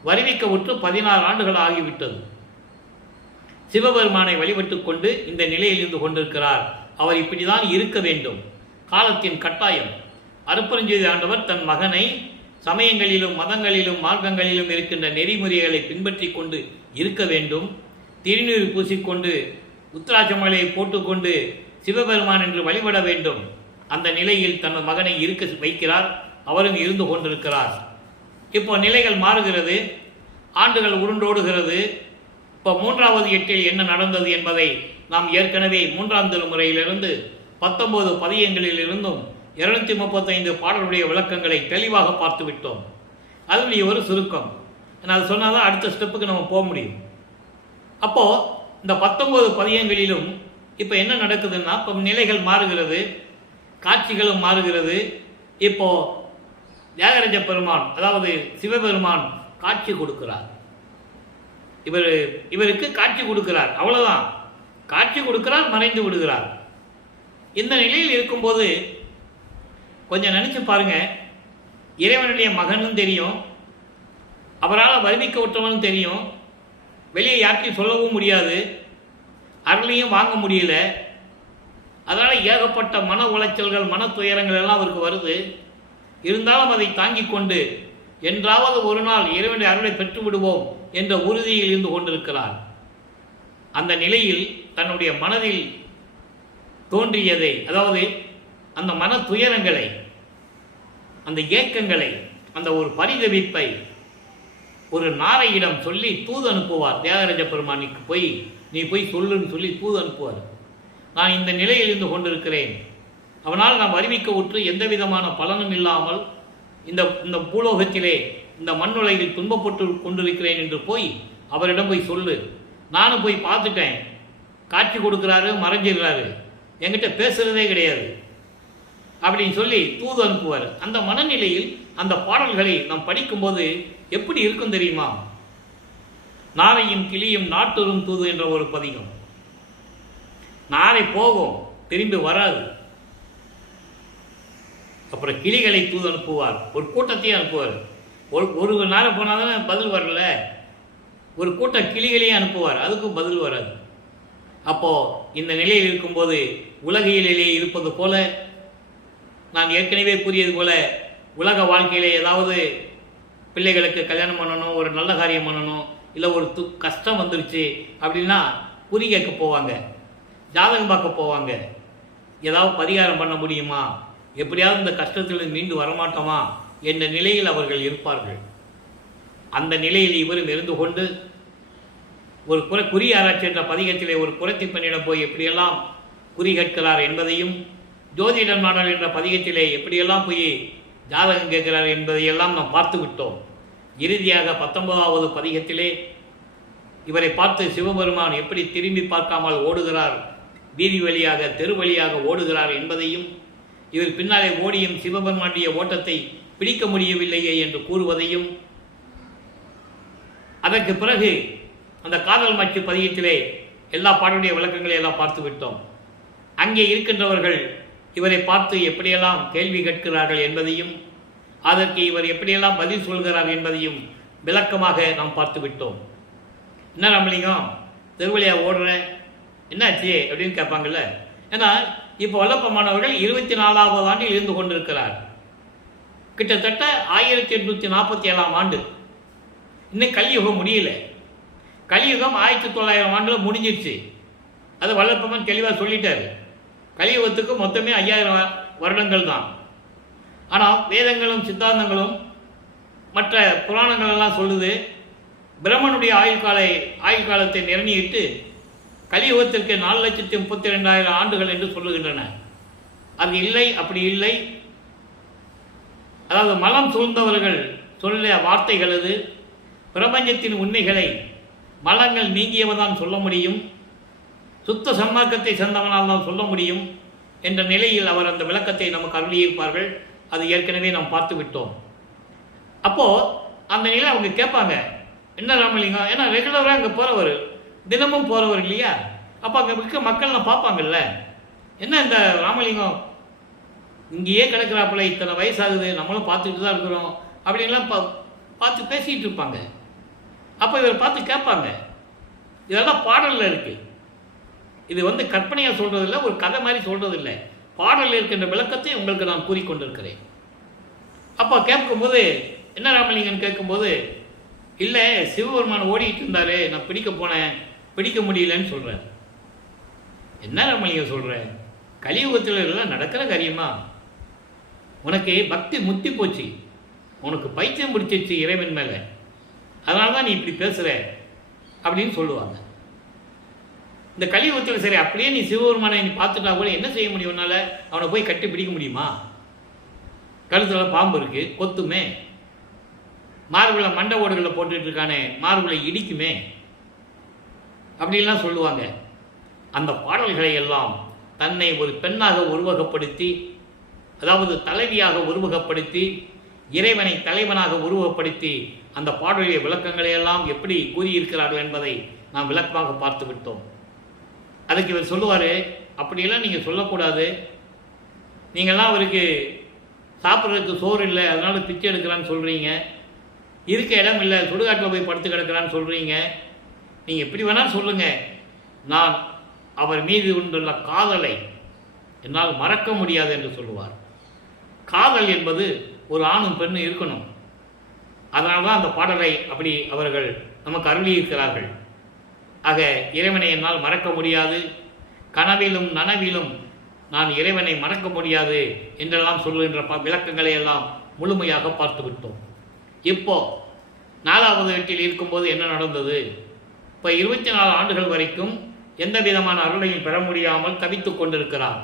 வருவிக்க உற்று 16 ஆண்டுகள் ஆகிவிட்டது. சிவபெருமானை வழிபட்டு கொண்டு இந்த நிலையில் இருந்து கொண்டிருக்கிறார். அவர் இப்படிதான் இருக்க வேண்டும். காலத்தின் கட்டாயம். அருட்பெருஞ்சோதி ஆண்டவர் தன் மகனை சமயங்களிலும் மதங்களிலும் மார்க்கங்களிலும் இருக்கின்ற நெறிமுறைகளை பின்பற்றி கொண்டு இருக்க வேண்டும். திருநீர் பூசிக்கொண்டு உத்திராட்சமலையை போட்டுக்கொண்டு சிவபெருமான் என்று வழிபட வேண்டும். அந்த நிலையில் தன் மகனை இருக்க வைக்கிறார். அவரும் இருந்து கொண்டிருக்கிறார். இப்போ நிலைகள் மாறுகிறது, ஆண்டுகள் உருண்டோடுகிறது. இப்போ 3வது எட்டில் என்ன நடந்தது என்பதை நாம் ஏற்கனவே 3ஆம் திருமுறையிலிருந்து 19 பதியங்களில் இருந்தும் 235 பாடலுடைய விளக்கங்களை தெளிவாக பார்த்து விட்டோம். அதனுடைய ஒரு சுருக்கம். அது சொன்னால் தான் அடுத்த ஸ்டெப்புக்கு நம்ம போக முடியும். அப்போது இந்த 19 பதியங்களிலும் இப்போ என்ன நடக்குதுன்னா, இப்போ நிலைகள் மாறுகிறது, காட்சிகளும் மாறுகிறது. இப்போ தியாகராஜ பெருமான், அதாவது சிவபெருமான் காட்சி கொடுக்கிறார். இவருக்கு காட்சி கொடுக்கிறார். அவ்வளவுதான், காட்சி கொடுக்கிறார், மறைந்து விடுகிறார். இந்த நிலையில் இருக்கும்போது கொஞ்சம் நினைச்சு பாருங்க. இறைவனுடைய மகனும் தெரியும், அவரால் வருவிக்க விட்டவனும் தெரியும், வெளியே யார்கிட்டையும் சொல்லவும் முடியாது, அருளையும் வாங்க முடியல. அதனால் ஏகப்பட்ட மன உளைச்சல்கள், மன துயரங்கள் எல்லாம் அவருக்கு வருது. இருந்தாலும் அதை தாங்கிக் கொண்டு என்றாவது ஒரு நாள் இறைவனுடைய அருளை பெற்று விடுவோம் என்ற உறுதியில் இருந்து கொண்டிருக்கிறார். அந்த நிலையில் தன்னுடைய மனதில் தோன்றியதை, அதாவது அந்த மன துயரங்களை, அந்த ஏக்கங்களை, அந்த ஒரு பரிதவிப்பை ஒரு நாரையிடம் சொல்லி தூது அனுப்புவார். தியாகராஜ பெருமானிக்கு போய் நீ போய் சொல்லுன்னு சொல்லி தூது அனுப்புவார். நான் இந்த நிலையில் இருந்து கொண்டிருக்கிறேன், அவனால் நான் வருவிக்க உற்று எந்த விதமான பலனும் இல்லாமல் இந்த பூலோகத்திலே இந்த மண்ணுலகில் துன்பப்பட்டு கொண்டிருக்கிறேன் என்று போய் அவரிடம் போய் சொல்லு. நானும் போய் பார்த்துட்டேன், காட்சி கொடுக்குறாரு, மறைஞ்சிடுறாரு, என்கிட்ட பேசுகிறதே கிடையாது அப்படின்னு சொல்லி தூது அனுப்புவார். அந்த மனநிலையில் அந்த பாடல்களை நாம் படிக்கும்போது எப்படி இருக்கும் தெரியுமா? நாரையும் கிளியும் நாட்டுறும் தூது என்ற ஒரு பதிகம். நாரை போகும், திரும்பி வராது. அப்புறம் கிளிகளை தூது அனுப்புவார், ஒரு கூட்டத்தையும் அனுப்புவார். ஒரு நாள் போனாதானே பதில் வரல, ஒரு கூட்டம் கிளிகளையும் அனுப்புவார், அதுக்கும் பதில் வராது. அப்போது இந்த நிலையில் இருக்கும்போது உலகியலிலே இருப்பது போல, நான் ஏற்கனவே கூறியது போல, உலக வாழ்க்கையிலே ஏதாவது பிள்ளைகளுக்கு கல்யாணம் பண்ணணும், ஒரு நல்ல காரியம் பண்ணணும், இல்லை ஒரு கஷ்டம் வந்துருச்சு அப்படின்னா குறி கேட்க போவாங்க, ஜாதகம் பார்க்க போவாங்க, ஏதாவது பரிகாரம் பண்ண முடியுமா, எப்படியாவது இந்த கஷ்டத்தில் மீண்டு வரமாட்டோமா என்ற நிலையில் அவர்கள் இருப்பார்கள். அந்த நிலையில் இவரும் இருந்து கொண்டு ஒரு குறி ஆராய்ச்சி என்ற பதிகத்திலே ஒரு குறைத்தி பெண்ணிடம் போய் எப்படியெல்லாம் குறி கேட்கிறார் என்பதையும், ஜோதிடர் மாடல் என்ற பதிகத்திலே எப்படியெல்லாம் போய் ஜாதகம் கேட்கிறார் என்பதையெல்லாம் நாம் பார்த்து விட்டோம். இறுதியாக 19வது பதிகத்திலே இவரை பார்த்து சிவபெருமான் எப்படி திரும்பி பார்க்காமல் ஓடுகிறார், வீதி வழியாக தெரு வழியாக ஓடுகிறார் என்பதையும், இவர் பின்னாலே ஓடியும் சிவபெருமானுடைய ஓட்டத்தை பிடிக்க முடியவில்லையே என்று கூறுவதையும், அதற்கு பிறகு அந்த காதல் மச்சு பதியத்திலே எல்லா பாடலுடைய விளக்கங்களை எல்லாம் பார்த்து விட்டோம். அங்கே இருக்கின்றவர்கள் இவரை பார்த்து எப்படியெல்லாம் கேள்வி கேட்கிறார்கள் என்பதையும், அதற்கு இவர் எப்படியெல்லாம் பதில் சொல்கிறார் என்பதையும் விளக்கமாக நாம் பார்த்து விட்டோம். என்ன ராமலிங்கம் திருவள்ளியா ஓடுறேன் என்னாச்சு அப்படின்னு கேட்பாங்கல்ல. ஏன்னா இப்போ வல்லப்பமானவர்கள் 24வது ஆண்டில் இருந்து கொண்டிருக்கிறார். கிட்டத்தட்ட 1847ஆம் ஆண்டு. இன்னும் கலியுகம் முடியல. கலியுகம் 1900 ஆண்டில் முடிஞ்சிருச்சு. அது வல்லப்பமன் தெளிவாக சொல்லிட்டார். கலியுகத்துக்கு மொத்தமே 5000 வருடங்கள் தான். ஆனால் வேதங்களும் சித்தாந்தங்களும் மற்ற புராணங்கள் எல்லாம் சொல்லுது, பிரம்மனுடைய ஆயுள் காலத்தை நிர்ணயித்து கலியுகத்திற்கு 4,32,000 ஆண்டுகள் என்று சொல்லுகின்றன. அது இல்லை, அப்படி இல்லை. அதாவது மலம் சூழ்ந்தவர்கள் சொல்ல வார்த்தைகள் அது. பிரபஞ்சத்தின் உண்மைகளை மலங்கள் நீங்கியவன் தான் சொல்ல முடியும், சுத்த சன்மார்க்கத்தை சேர்ந்தவனால் தான் சொல்ல முடியும் என்ற நிலையில் அவர் அந்த விளக்கத்தை நமக்கு அருளியிருப்பார்கள். அது ஏற்கனவே நாம் பார்த்து விட்டோம். அப்போது அந்த நிலை அவங்க கேட்பாங்க, என்ன ராமலிங்கம், ஏன்னா ரெகுலராக அங்கே போகிறவர், தினமும் போகிறவர் இல்லையா? அப்போ அங்கே இருக்க மக்கள்லாம் பார்ப்பாங்கல்ல, என்ன இந்த ராமலிங்கம் இங்கேயே கிடக்கிறாப்புல, இத்தனை வயசாகுது, நம்மளும் பார்த்துக்கிட்டு தான் இருக்கிறோம் அப்படின்லாம் பார்த்து பேசிகிட்டு இருப்பாங்க. அப்போ இவர் பார்த்து கேட்பாங்க. இதெல்லாம் பாடலில் இருக்குது. இது கற்பனையாக சொல்கிறதில்ல, ஒரு கதை மாதிரி சொல்கிறதில்லை. பாடலில் இருக்கின்ற விளக்கத்தை உங்களுக்கு நான் கூறிக்கொண்டிருக்கிறேன். அப்போ கேட்கும்போது என்ன ராமலிங்கன் கேட்கும்போது, இல்லை சிவபெருமான் ஓடிட்டு இருந்தார், நான் பிடிக்க போனேன், பிடிக்க முடியலன்னு சொல்கிறேன். என்ன ராமலிங்கம் சொல்கிறேன், கலியுகத்தில் எல்லாம் நடக்கிற காரியமா? உனக்கு பக்தி முத்தி போச்சு, உனக்கு பைத்தியம் பிடிச்சிச்சு இறைவன் மேலே, அதனால தான் நீ இப்படி பேசுகிற அப்படின்னு சொல்லுவாங்க. இந்த கலியுகத்தில் சரி அப்படியே நீ சிவபெருமானை நீ பார்த்துட்டா கூட என்ன செய்ய முடியும்? உன்னால் அவனை போய் கட்டி பிடிக்க முடியுமா? கழுத்தில் பாம்பு இருக்குது, கொத்துமே. மார்புகளை மண்டை ஓடுகளில் போட்டுட்டு இருக்கானே, மார்புகளை இடிக்குமே அப்படின்லாம் சொல்லுவாங்க. அந்த பாடல்களை எல்லாம் தன்னை ஒரு பெண்ணாக உருவகப்படுத்தி, அதாவது தலைவியாக உருவகப்படுத்தி, இறைவனை தலைவனாக உருவகப்படுத்தி அந்த பாடலுடைய விளக்கங்களை எல்லாம் எப்படி கூறியிருக்கிறார்கள் என்பதை நாம் விளக்கமாக பார்த்து விட்டோம். அதுக்கு இவர் சொல்லுவார், அப்படியெல்லாம் நீங்கள் சொல்லக்கூடாது, நீங்கள்லாம் அவருக்கு சாப்பிட்றதுக்கு சோறு இல்லை அதனால பிச்சை எடுக்கிறான்னு சொல்கிறீங்க, இருக்க இடம் இல்லை சுடுகாட்டில் போய் படுத்து கிடக்கிறான்னு சொல்கிறீங்க, நீங்கள் எப்படி வேணாலும் சொல்லுங்கள், நான் அவர் மீது உண்டுள்ள காதலை என்னால் மறக்க முடியாது என்று சொல்லுவார். காதல் என்பது ஒரு ஆணும் பெண்ணும் இருக்கணும். அதனால தான் அந்த பாடலை அப்படி அவர்கள் நமக்கு அருளியிருக்கிறார்கள். ஆக இறைவனை என்னால் மறக்க முடியாது, கனவிலும் நனவிலும் நான் இறைவனை மறக்க முடியாது என்றெல்லாம் சொல்லுகின்ற விளக்கங்களை எல்லாம் முழுமையாக பார்த்து விட்டோம். இப்போ 4வது வீட்டில் இருக்கும்போது என்ன நடந்தது? இப்போ 24 ஆண்டுகள் வரைக்கும் எந்த விதமான அருளையும் பெற முடியாமல் தவித்து கொண்டிருக்கிறார்.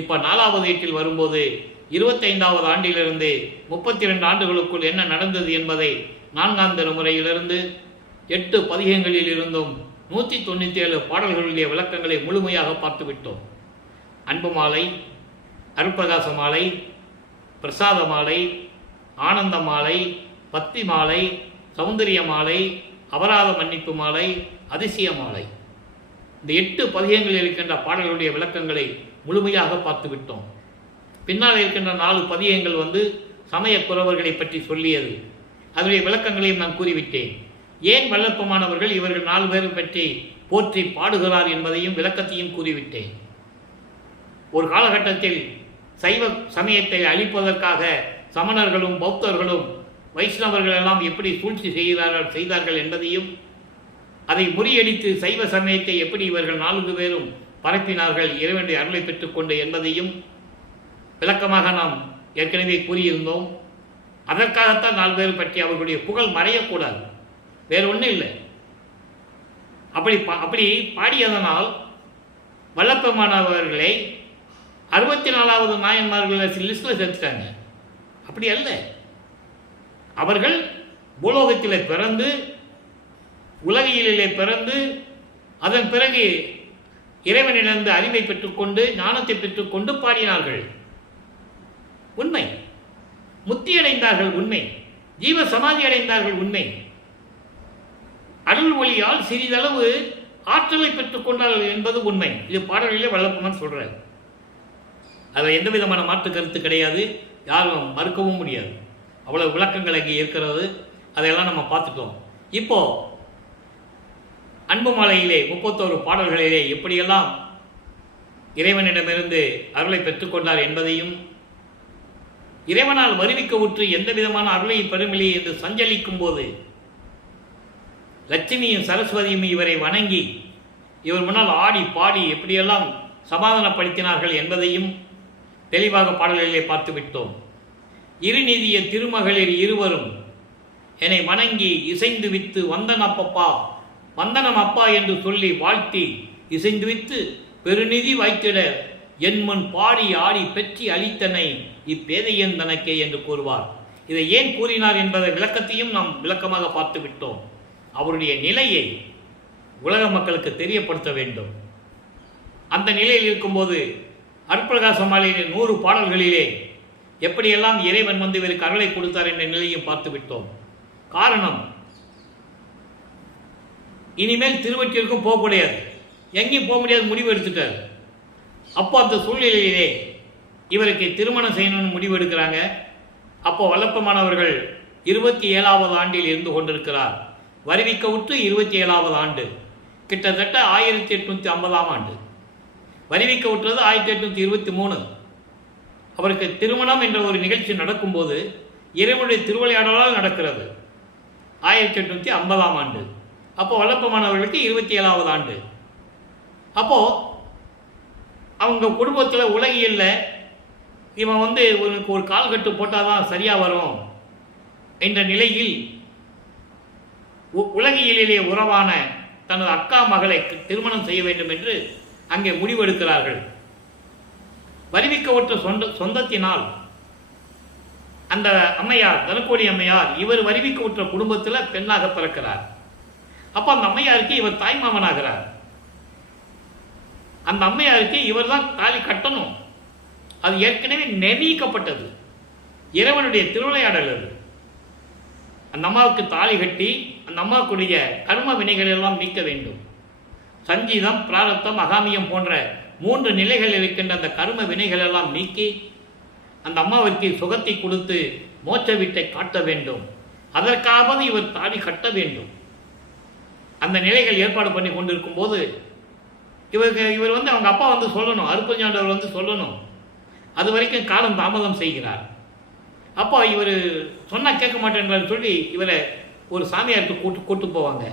இப்போ 4வது வீட்டில் வரும்போது 25வது ஆண்டிலிருந்து 32 ஆண்டுகளுக்குள் என்ன நடந்தது என்பதை 4ஆம் திருமுறையிலிருந்து 8 பதிகங்களில் இருந்தும் 197 பாடல்களுடைய விளக்கங்களை முழுமையாக பார்த்து விட்டோம். அன்பு மாலை, அருட்பிரகாச மாலை, பிரசாத மாலை, ஆனந்த மாலை, பக்தி மாலை, சௌந்தரிய மாலை, அபராத மன்னிப்பு மாலை, அதிசய மாலை, இந்த 8 பதிகங்களில் இருக்கின்ற பாடல்களுடைய விளக்கங்களை முழுமையாக பார்த்து விட்டோம். பின்னால் இருக்கின்ற 4 பதிகங்கள் சமய குறவர்களை பற்றி சொல்லியது. அதனுடைய விளக்கங்களையும் நான் கூறிவிட்டேன். ஏன் வல்லப்பமானவர்கள் இவர்கள் 4 பேரை பற்றி போற்றி பாடுகிறார் என்பதையும் விளக்கத்தையும் கூறிவிட்டேன். ஒரு காலகட்டத்தில் சைவ சமயத்தை அழிப்பதற்காக சமணர்களும் பௌத்தர்களும் வைஷ்ணவர்கள் எல்லாம் எப்படி சூழ்ச்சி செய்தார்கள் என்பதையும், அதை முறியடித்து சைவ சமயத்தை எப்படி இவர்கள் 4 பேரும் பரப்பினார்கள் இறைவனுடைய அருளை பெற்றுக்கொண்டு என்பதையும் விளக்கமாக நாம் ஏற்கனவே கூறியிருந்தோம். அதற்காகத்தான் 4 பேர் பற்றி அவர்களுடைய புகழ் மறையக்கூடாது, வேறு ஒன்றும் இல்லை. அப்படி பாடியதனால் வல்லப்பமானவர்களை 64வது நாயன்மார்கள் லிஸ்டில் சேர்த்துட்டாங்க. அப்படி அல்ல, அவர்கள் பூலோகத்தில் பிறந்து உலகியலிலே பிறந்து அதன் பிறகு இறைவனிடந்து அறிவை பெற்றுக்கொண்டு ஞானத்தை பெற்றுக்கொண்டு பாடினார்கள். உண்மை. முத்தி அடைந்தார்கள் உண்மை, ஜீவ சமாதி அடைந்தார்கள் உண்மை. அருள் ஒளியால் சிறிதளவு ஆற்றலை பெற்றுக் கொண்டார்கள் என்பது உண்மை. இது பாடலிலே வல்லப்பமான் சொல்றார். அதில் எந்த விதமான மாற்று கருத்து கிடையாது, யாரும் மறுக்கவும் முடியாது. அவ்வளவு விளக்கங்கள் அங்கே இருக்கிறது. அதையெல்லாம் நம்ம பார்த்துட்டோம். இப்போ அன்பு மாலையிலே 31 பாடல்களிலே எப்படியெல்லாம் இறைவனிடமிருந்து அருளை பெற்றுக்கொண்டார் என்பதையும், இறைவனால் வருவிக்க உற்று எந்த விதமான அருளை பெருமில்லை என்று சஞ்சலிக்கும் போது லட்சுமியும் சரஸ்வதியும் இவரை வணங்கி இவர் முன்னால் ஆடி பாடி எப்படியெல்லாம் சமாதானப்படுத்தினார்கள் என்பதையும் தெளிவாக பாடல்களிலே பார்த்து விட்டோம். இருநீதிய திருமகளிர் இருவரும் என்னை வணங்கி இசைந்து வித்து வந்தனம் அப்பா என்று சொல்லி வாழ்த்தி இசைந்து வித்து பெருநிதி வைத்திட என் முன் பாடி ஆடி பெற்றி அளித்தனை இப்பேதையன் தனக்கே என்று கூறுவார். இதை ஏன் கூறினார் என்பதை விளக்கத்தையும் நாம் விளக்கமாக பார்த்து விட்டோம். அவருடைய நிலையை உலக மக்களுக்கு தெரியப்படுத்த வேண்டும். அந்த நிலையில் இருக்கும்போது அருட்பிரகாச மாலையின் 100 பாடல்களிலே எப்படியெல்லாம் இறைவன் வந்து இவருக்கு அருளை கொடுத்தார் என்ற நிலையும் பார்த்து விட்டோம். காரணம், இனிமேல் திருவொற்றிற்கும் போக முடியாது, எங்கேயும் போக முடியாது, முடிவு எடுத்துட்டார். அப்போ அந்த சூழ்நிலையிலே இவருக்கு திருமணம் செய்யணும்னு முடிவு எடுக்கிறாங்க. அப்போ வல்லப்பமானவர்கள் 27வது ஆண்டில் இருந்து கொண்டிருக்கிறார். வருவிக்க உற்று 27வது ஆண்டு, கிட்டத்தட்ட 1850ஆம் ஆண்டு. வருவிக்க உற்றது 1823. அவருக்கு திருமணம் என்ற ஒரு நிகழ்ச்சி நடக்கும்போது இறைவனுடைய திருவிளையாடலால் நடக்கிறது 1850ஆம் ஆண்டு. அப்போ வல்லப்பமானவர்களுக்கு 27வது ஆண்டு. அப்போ அவங்க குடும்பத்தில் உலகியல்ல இவன் வந்து உனக்கு ஒரு கால்கட்டு போட்டால் தான் சரியாக வரும் என்ற நிலையில் உலகியலிலே உறவான தனது அக்கா மகளை திருமணம் செய்ய வேண்டும் என்று அங்கே முடிவெடுக்கிறார்கள். வருவிக்க உற்ற சொந்தத்தினால் அந்த அம்மையார், தனக்கோடி அம்மையார், இவர் வருவிக்க உற்ற குடும்பத்தில் பெண்ணாக பிறக்கிறார். அப்போ அந்த அம்மையாருக்கு இவர் தாய்மாமனாகிறார். அந்த அம்மையாருக்கு இவர் தான் தாலி கட்டணும். அது ஏற்கனவே நிர்ணயிக்கப்பட்டது, இறைவனுடைய திருவிளையாடல். அது அந்த அம்மாவுக்கு தாலி கட்டி அந்த அம்மாவுக்குரிய கர்ம வினைகள் எல்லாம் நீக்க வேண்டும். சஞ்சீதம், பிராரத்தம், அகாமியம் போன்ற 3 நிலைகள் இருக்கின்ற அந்த கர்ம வினைகள் எல்லாம் நீக்கி அந்த அம்மாவிற்கு சுகத்தை கொடுத்து மோட்ச வீட்டை காட்ட வேண்டும். அதற்காவது இவர் தாலி கட்ட வேண்டும். அந்த நிலைகள் ஏற்பாடு பண்ணி கொண்டிருக்கும் போது இவர் வந்து அவங்க அப்பா வந்து சொல்லணும், அருப்பஞ்சாண்டவர் வந்து சொல்லணும். அது வரைக்கும் காலம் தாமதம் செய்கிறார். அப்போ இவர் சொன்னால் கேட்க மாட்டேன்றான்னு சொல்லி இவரை ஒரு சாமியாருக்கு கூட்டு போவாங்க.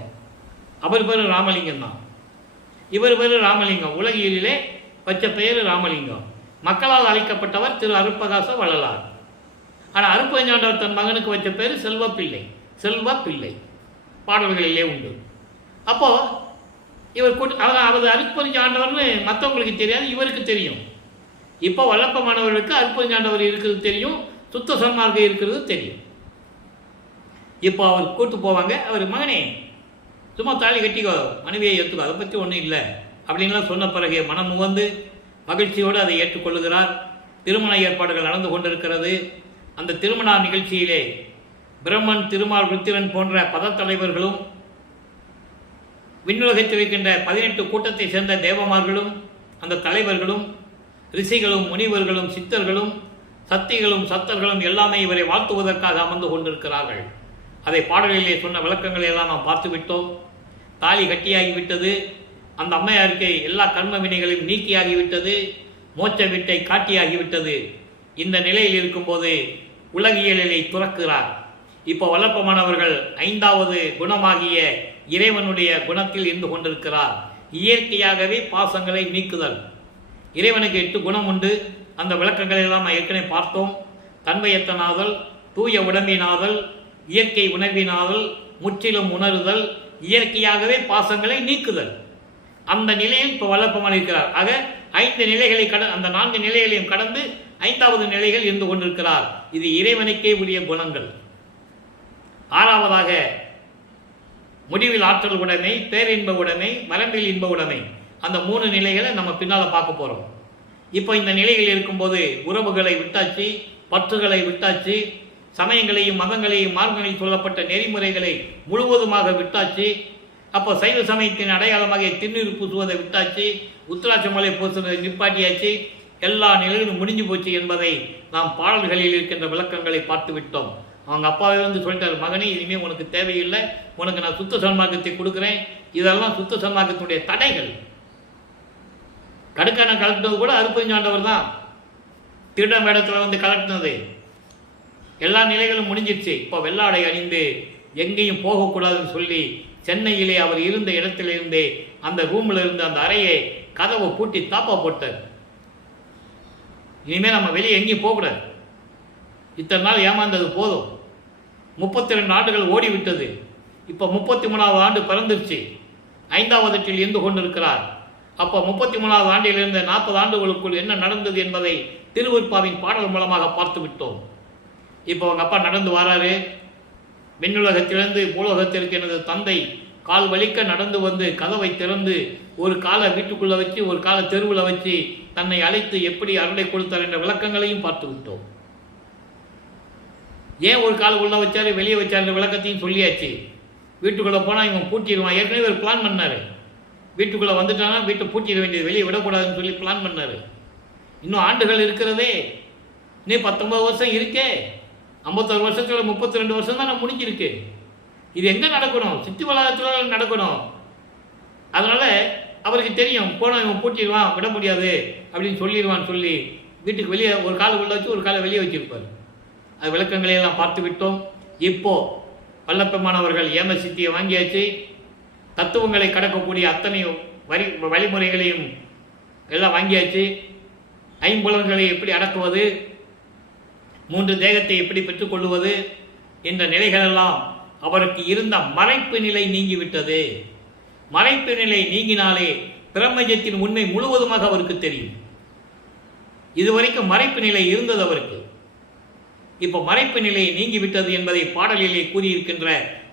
அவர் பேர் ராமலிங்கம் தான். இவர் பேர் ராமலிங்கம். உலகியலிலே வச்ச பெயர் ராமலிங்கம். மக்களால் அழைக்கப்பட்டவர் திரு அருட்பிரகாச வள்ளலார். ஆனால் அருப்பஞ்சாண்டவர் தன் மகனுக்கு வச்ச பேர் செல்வப்பிள்ளை பாடல்களிலே உண்டு. அப்போ இவர் அவர் அருட்பஞ்சாண்டவர்னு மற்றவங்களுக்கு தெரியாது, இவருக்கு தெரியும். இப்போ வல்லப்பமானவர்களுக்கு அருட்பஞ்சாண்டவர் இருக்கிறது தெரியும், சுத்த சன்மார்க்கம் இருக்கிறது தெரியும். இப்போ அவர் கூட்டு போவாங்க. அவர் மகனே சும்மா தாலி கட்டிக்கோ, மனைவியை ஏற்றுக்கோ, அதை பற்றி ஒன்றும் இல்லை அப்படின்லாம் சொன்ன பிறகு மனம் முகந்து மகிழ்ச்சியோடு அதை ஏற்றுக்கொள்ளுகிறார். திருமண ஏற்பாடுகள் நடந்து கொண்டிருக்கிறது. அந்த திருமண நிகழ்ச்சியிலே பிரம்மன், திருமால், ருத்திரன் போன்ற பதத்தலைவர்களும், விண்ணுலகத்தில் இருக்கின்ற 18 கூட்டத்தை சேர்ந்த தேவமார்களும், அந்த தலைவர்களும், ரிஷிகளும், முனிவர்களும், சித்தர்களும், சத்திகளும், சத்தர்களும் எல்லாமே இவரை வாழ்த்துவதற்காக அமர்ந்து கொண்டிருக்கிறார்கள். அதை பாடலிலே சொன்ன விளக்கங்களை எல்லாம் நாம் பார்த்து விட்டோம். தாலி கட்டியாகிவிட்டது. அந்த அம்மையாருக்கு எல்லா கர்ம வினைகளையும் நீக்கியாகிவிட்டது. மோட்ச வீட்டை காட்டியாகிவிட்டது. இந்த நிலையில் இருக்கும்போது உலகியலை துறக்கிறார். இப்போ வல்லப்பமானவர்கள் 5வது குணமாகிய இறைவனுடைய குணத்தில் இருந்து கொண்டிருக்கிறார். இயற்கையாகவே பாசங்களை நீக்குதல். இறைவனுக்கு 8 குணம் உண்டு. அந்த விளக்கங்களை எல்லாம் நான் ஏற்கனவே பார்த்தோம். தன்மையத்தனாதல், தூய உடம்பினாதல், இயற்கை உணர்வினாதல், முற்றிலும் உணருதல், இயற்கையாகவே பாசங்களை நீக்குதல். அந்த நிலையில் இப்போ வல்லப்பமான் இருக்கிறார். ஆக 5 நிலைகளை அந்த 4 நிலைகளையும் கடந்து 5வது நிலைகள் இருந்து கொண்டிருக்கிறார். இது இறைவனுக்கே உரிய குணங்கள். 6வதாக முடிவில் ஆற்றல் உடைமை, பேரின்ப உடைமை, வரம்பில் இன்ப உடைமை. அந்த 3 நிலைகளை நம்ம பின்னால் பார்க்க போகிறோம். இப்போ இந்த நிலைகள் இருக்கும்போது உறவுகளை விட்டாச்சு, பற்றுகளை விட்டாச்சு, சமயங்களையும் மதங்களையும் மார்க்கங்களில் சொல்லப்பட்ட நெறிமுறைகளை முழுவதுமாக விட்டாச்சு. அப்போ சைவ சமயத்தின் அடையாளமாக திருநீர் பூசுவதை விட்டாச்சு, உத்திராட்ச மலை பூசுவதை நிப்பாட்டியாச்சு. எல்லா நிலையிலும் முடிஞ்சு போச்சு என்பதை நாம் பாடல்களில் இருக்கின்ற விளக்கங்களை பார்த்து விட்டோம். அவங்க அப்பாவே வந்து சொல்லிட்டார், மகனே இனிமேல் உனக்கு தேவையில்லை, உனக்கு நான் சுத்த சன்மார்க்கத்தை கொடுக்குறேன். இதெல்லாம் சுத்த சன்மார்க்கத்தினுடைய தடைகள். கடுக்கான கலட்டினது கூட அருப்பஞ்சாண்டவர் தான் திருடன் வேடத்தில் வந்து கலட்டினது. எல்லா நிலைகளும் முடிஞ்சிருச்சு. இப்போ வெள்ளாடை அணிந்து எங்கேயும் போகக்கூடாதுன்னு சொல்லி சென்னையிலே அவர் இருந்த இடத்திலிருந்தே அந்த ரூமில் இருந்து அந்த அறையை கதவை பூட்டி தாப்பா போட்டார். இனிமேல் நம்ம வெளியே எங்கேயும் போகக்கூடாது, இத்தனை நாள் ஏமாந்தது போதும். 32 ஆண்டுகள் ஓடிவிட்டது. இப்போ 33வது ஆண்டு பிறந்துருச்சு. 5வது இருந்து கொண்டிருக்கிறார். அப்போ 33வது ஆண்டிலிருந்து 40 ஆண்டுகளுக்குள் என்ன நடந்தது என்பதை திருவருட்பாவின் பாடல் மூலமாக பார்த்து விட்டோம். இப்போ அவங்க அப்பா நடந்து வராரு. விண்ணுலகத்திலிருந்து பூலோகத்திற்கு எனது தந்தை கால் வலிக்க நடந்து வந்து கதவை திறந்து ஒரு காலை வீட்டுக்குள்ளே வச்சு ஒரு காலை தெருவில் வச்சு தன்னை அழைத்து எப்படி அருளை கொடுத்தார் என்ற விளக்கங்களையும் பார்த்து விட்டோம். ஏன் ஒரு காலை உள்ள வச்சாரு வெளியே வச்சார் என்ற விளக்கத்தையும் சொல்லியாச்சு. வீட்டுக்குள்ளே போனால் இவன் பூட்டிடுவான். ஏற்கனவே ஒரு பிளான் பண்ணார். வீட்டுக்குள்ளே வந்துட்டானா வீட்டை பூட்டிட வேண்டியது, வெளியே விடக்கூடாதுன்னு சொல்லி பிளான் பண்ணார். இன்னும் ஆண்டுகள் இருக்கிறதே, இன்னும் 19 வருஷம் இருக்கே. 51 வருஷத்துல 32 வருஷம் தான் முடிஞ்சிருக்கு. இது எங்கே நடக்கணும்? சித்தி வளாகத்தில் நடக்கணும். அதனால் அவருக்கு தெரியும், போனால் இவன் பூட்டிடுவான், விட முடியாது அப்படின்னு சொல்லிடுவான்னு சொல்லி வீட்டுக்கு வெளியே ஒரு காலை உள்ள வச்சு ஒரு காலை வெளியே வச்சிருப்பார். அது விளக்கங்களையெல்லாம் பார்த்து விட்டோம். இப்போ வல்லப்பெருமானவர்கள் ஏம சித்தியை வாங்கியாச்சு. தத்துவங்களை கடக்கக்கூடிய அத்தனை வழிமுறைகளையும் எல்லாம் வாங்கியாச்சு. ஐம்புலன்களை எப்படி அடக்குவது, 3 தேகத்தை எப்படி பெற்றுக்கொள்வது என்ற நிலைகளெல்லாம் அவருக்கு இருந்த மறைப்பு நிலை நீங்கிவிட்டது. மறைப்பு நிலை நீங்கினாலே பிரம்மஜத்தின் உண்மை முழுவதுமாக அவருக்கு தெரியும். இதுவரைக்கும் மறைப்பு நிலை இருந்தது அவருக்கு. இப்போ மறைப்பு நிலை நீங்கிவிட்டது என்பதை பாடலிலே கூறியிருக்கின்ற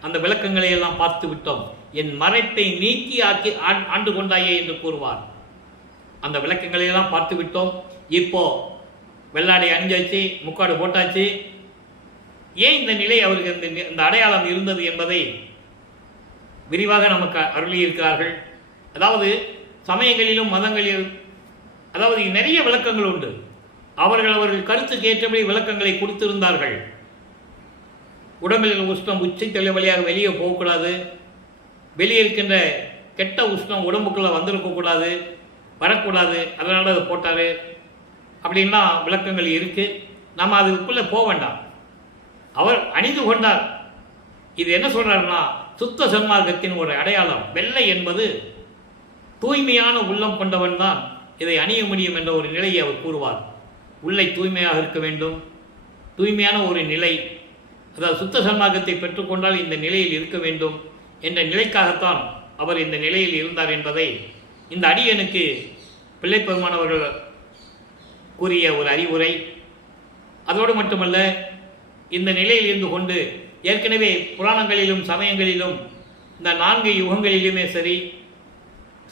அந்த விளக்கங்களை எல்லாம் பார்த்து விட்டோம். என் மறைப்பை நீக்கி ஆண்டு கொண்டாயே என்று கூறுவார். அந்த விளக்கங்களை எல்லாம் பார்த்து விட்டோம். இப்போ வெள்ளாடை அணிஞ்சாச்சு, முக்காடு போட்டாச்சு. ஏன் இந்த நிலை அவருக்கு இந்த அடையாளம் இருந்தது என்பதை விரிவாக நமக்கு அருளியிருக்கிறார்கள். அதாவது சமயங்களிலும் மதங்களிலும் அதாவது நிறைய விளக்கங்கள் உண்டு. அவர்கள் கருத்துக்கு ஏற்றபடி விளக்கங்களை கொடுத்திருந்தார்கள். உடம்பில் உஷ்ணம் உச்சி தலை வழியாக வெளியே போகக்கூடாது, வெளியே இருக்கின்ற கெட்ட உஷ்ணம் உடம்புக்குள்ளே வந்திருக்கக்கூடாது, வரக்கூடாது, அதனால அதை போட்டார் அப்படின்லாம் விளக்கங்கள் இருக்குது. நம்ம அதுக்குள்ளே போக வேண்டாம். அவர் அணிந்து கொண்டார். இது என்ன சொல்றாருன்னா, சுத்த சன்மார்க்கத்தின் ஒரு அடையாளம். வெள்ளை என்பது தூய்மையான உள்ளம் கொண்டவன் தான் இதை அணிய முடியும் என்ற ஒரு நிலையை அவர் கூறுவார். உள்ளை தூய்மையாக இருக்க வேண்டும், தூய்மையான ஒரு நிலை, அதாவது சுத்த சன்மார்க்கத்தை பெற்றுக்கொண்டால் இந்த நிலையில் இருக்க வேண்டும் என்ற நிலைக்காகத்தான் அவர் இந்த நிலையில் இருந்தார் என்பதை இந்த அடியனுக்கு பிள்ளைப்பெருமானவர்கள் கூறிய ஒரு அறிவுரை. அதோடு மட்டுமல்ல, இந்த நிலையில் இருந்து கொண்டு ஏற்கனவே புராணங்களிலும் சமயங்களிலும் இந்த 4 யுகங்களிலுமே சரி,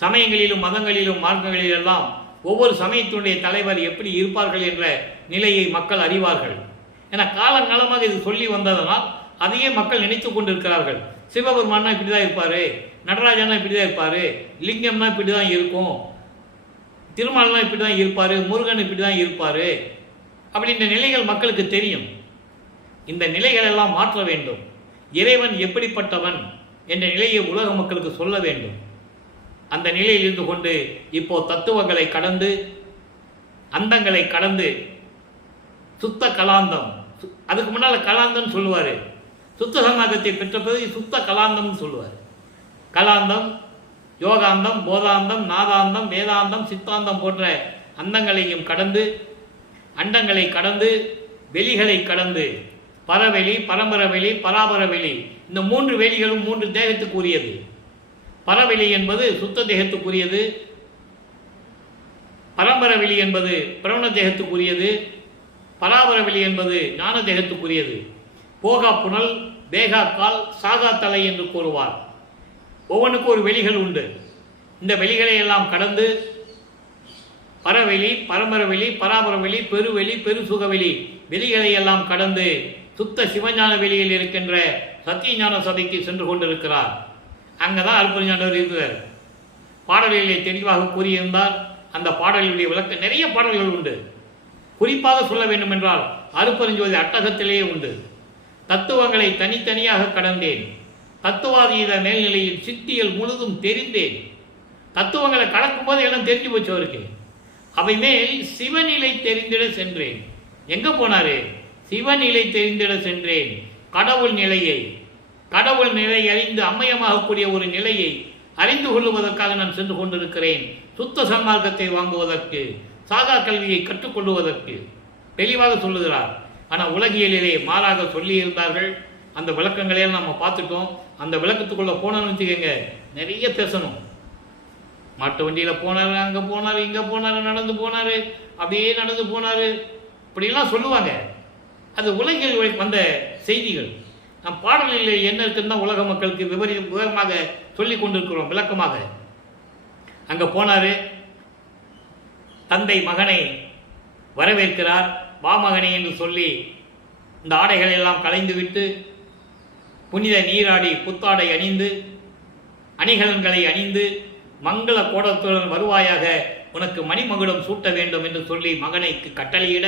சமயங்களிலும் மதங்களிலும் மார்க்கங்களிலெல்லாம் ஒவ்வொரு சமயத்தினுடைய தலைவர் எப்படி இருப்பார்கள் என்ற நிலையை மக்கள் அறிவார்கள். ஏன்னா காலங்காலமாக இது சொல்லி வந்ததனால் அதையே மக்கள் நினைத்து கொண்டிருக்கிறார்கள். சிவபெருமானா இப்படி தான் இருப்பார், நடராஜனா இப்படி தான் இருப்பார், லிங்கம்னா இப்படி தான் இருக்கும், திருமால்னா இப்படி தான் இருப்பார், முருகன் இப்படி தான் இருப்பார் அப்படின்ற நிலைகள் மக்களுக்கு தெரியும். இந்த நிலைகள் எல்லாம் மாற்ற வேண்டும். இறைவன் எப்படிப்பட்டவன் என்ற நிலையை உலக மக்களுக்கு சொல்ல வேண்டும். அந்த நிலையில் இருந்து கொண்டு இப்போ தத்துவங்களை கடந்து அந்தங்களை கடந்து சுத்த கலாந்தம், அதுக்கு முன்னால் கலாந்தம் சொல்லுவார். சுத்த சன்மார்க்கத்தை பெற்ற பிறகு சுத்த கலாந்தம் சொல்லுவார். கலாந்தம், யோகாந்தம், போதாந்தம், நாதாந்தம், வேதாந்தம், சித்தாந்தம் போன்ற அந்தங்களையும் கடந்து அண்டங்களை கடந்து வெளிகளை கடந்து பரவெளி, பரம்பரவெளி, பராபரவெளி, இந்த 3 வெளிகளும் 3 தேகத்துக்குரியது. பரவெளி என்பது சுத்த தேகத்துக்குரியது, பரம்பரவெளி என்பது பிரவண தேகத்துக்குரியது, பராபரவெளி என்பது ஞான தேகத்துக்குரியது. போகா புனல், வேகா கால், சாகா தலை என்று கூறுவார். ஒவ்வொன்றுக்கும் ஒரு வெளிகள் உண்டு. இந்த வெளிகளை எல்லாம் கடந்து பரவெளி, பரம்பரவெளி, பராபரவெளி, பெருவெளி, பெருசுகவெளி வெளிகளை எல்லாம் கடந்து சுத்த சிவஞான வெளியில் இருக்கின்ற சத்தியஞான சபைக்கு சென்று கொண்டிருக்கிறார். அங்கதான் அருட்பெருஞ்ஞானவர் இருக்கிறார். பாடல்களை தெளிவாக கூறியிருந்தால் அந்த பாடலுடைய விளக்கம் நிறைய பாடல்கள் உண்டு. குறிப்பாக சொல்ல வேண்டும் என்றால் அருட்பெருஞ்சோதி அட்டகத்திலேயே உண்டு. தத்துவங்களை தனித்தனியாக கடந்தேன், தத்துவாதீத மேல்நிலையில் சித்தியல் முழுதும் தெரிந்தேன். தத்துவங்களை கடக்கும் போது எல்லாம் தெரிஞ்சு போச்சு அவருக்கு. அவை மேல் சிவநிலை தெரிந்திட சென்றேன். எங்க போனாரு? சிவநிலை தெரிந்திட சென்றேன். கடவுள் நிலை அறிந்து அம்மயமாகக்கூடிய ஒரு நிலையை அறிந்து கொள்ளுவதற்காக நான் சென்று கொண்டிருக்கிறேன். சுத்த சன்மார்க்கத்தை வாங்குவதற்கு, சாதா கல்வியை கற்றுக்கொள்வதற்கு தெளிவாக சொல்லுகிறார். ஆனால் உலகியலிலே மாறாக சொல்லி இருந்தார்கள். அந்த விளக்கங்களையும் நம்ம பார்த்துட்டோம். அந்த விளக்கத்துக்குள்ள போனோம்னு வச்சுக்கோங்க, நிறைய பேசணும். மாட்டு வண்டியில் போனார், அங்கே போனார், இங்கே போனார், நடந்து போனார், அப்படியே நடந்து போனார், இப்படிலாம் சொல்லுவாங்க. அது உலகில் வந்த செய்திகள். நம் பாடலில் என்ன இருக்குன்னு தான் உலக மக்களுக்கு விவரமாக சொல்லி கொண்டிருக்கிறோம், விளக்கமாக. அங்கே போனார், தந்தை மகனை வரவேற்கிறார். வா மகனே என்று சொல்லி இந்த ஆடைகளை எல்லாம் களைந்து விட்டு புனித நீராடி புத்தாடை அணிந்து அணிகலன்களை அணிந்து மங்கள கோடத்துடன் வருவாயாக, உனக்கு மணிமகுடம் சூட்ட வேண்டும் என்று சொல்லி மகனைக்கு கட்டளையிட,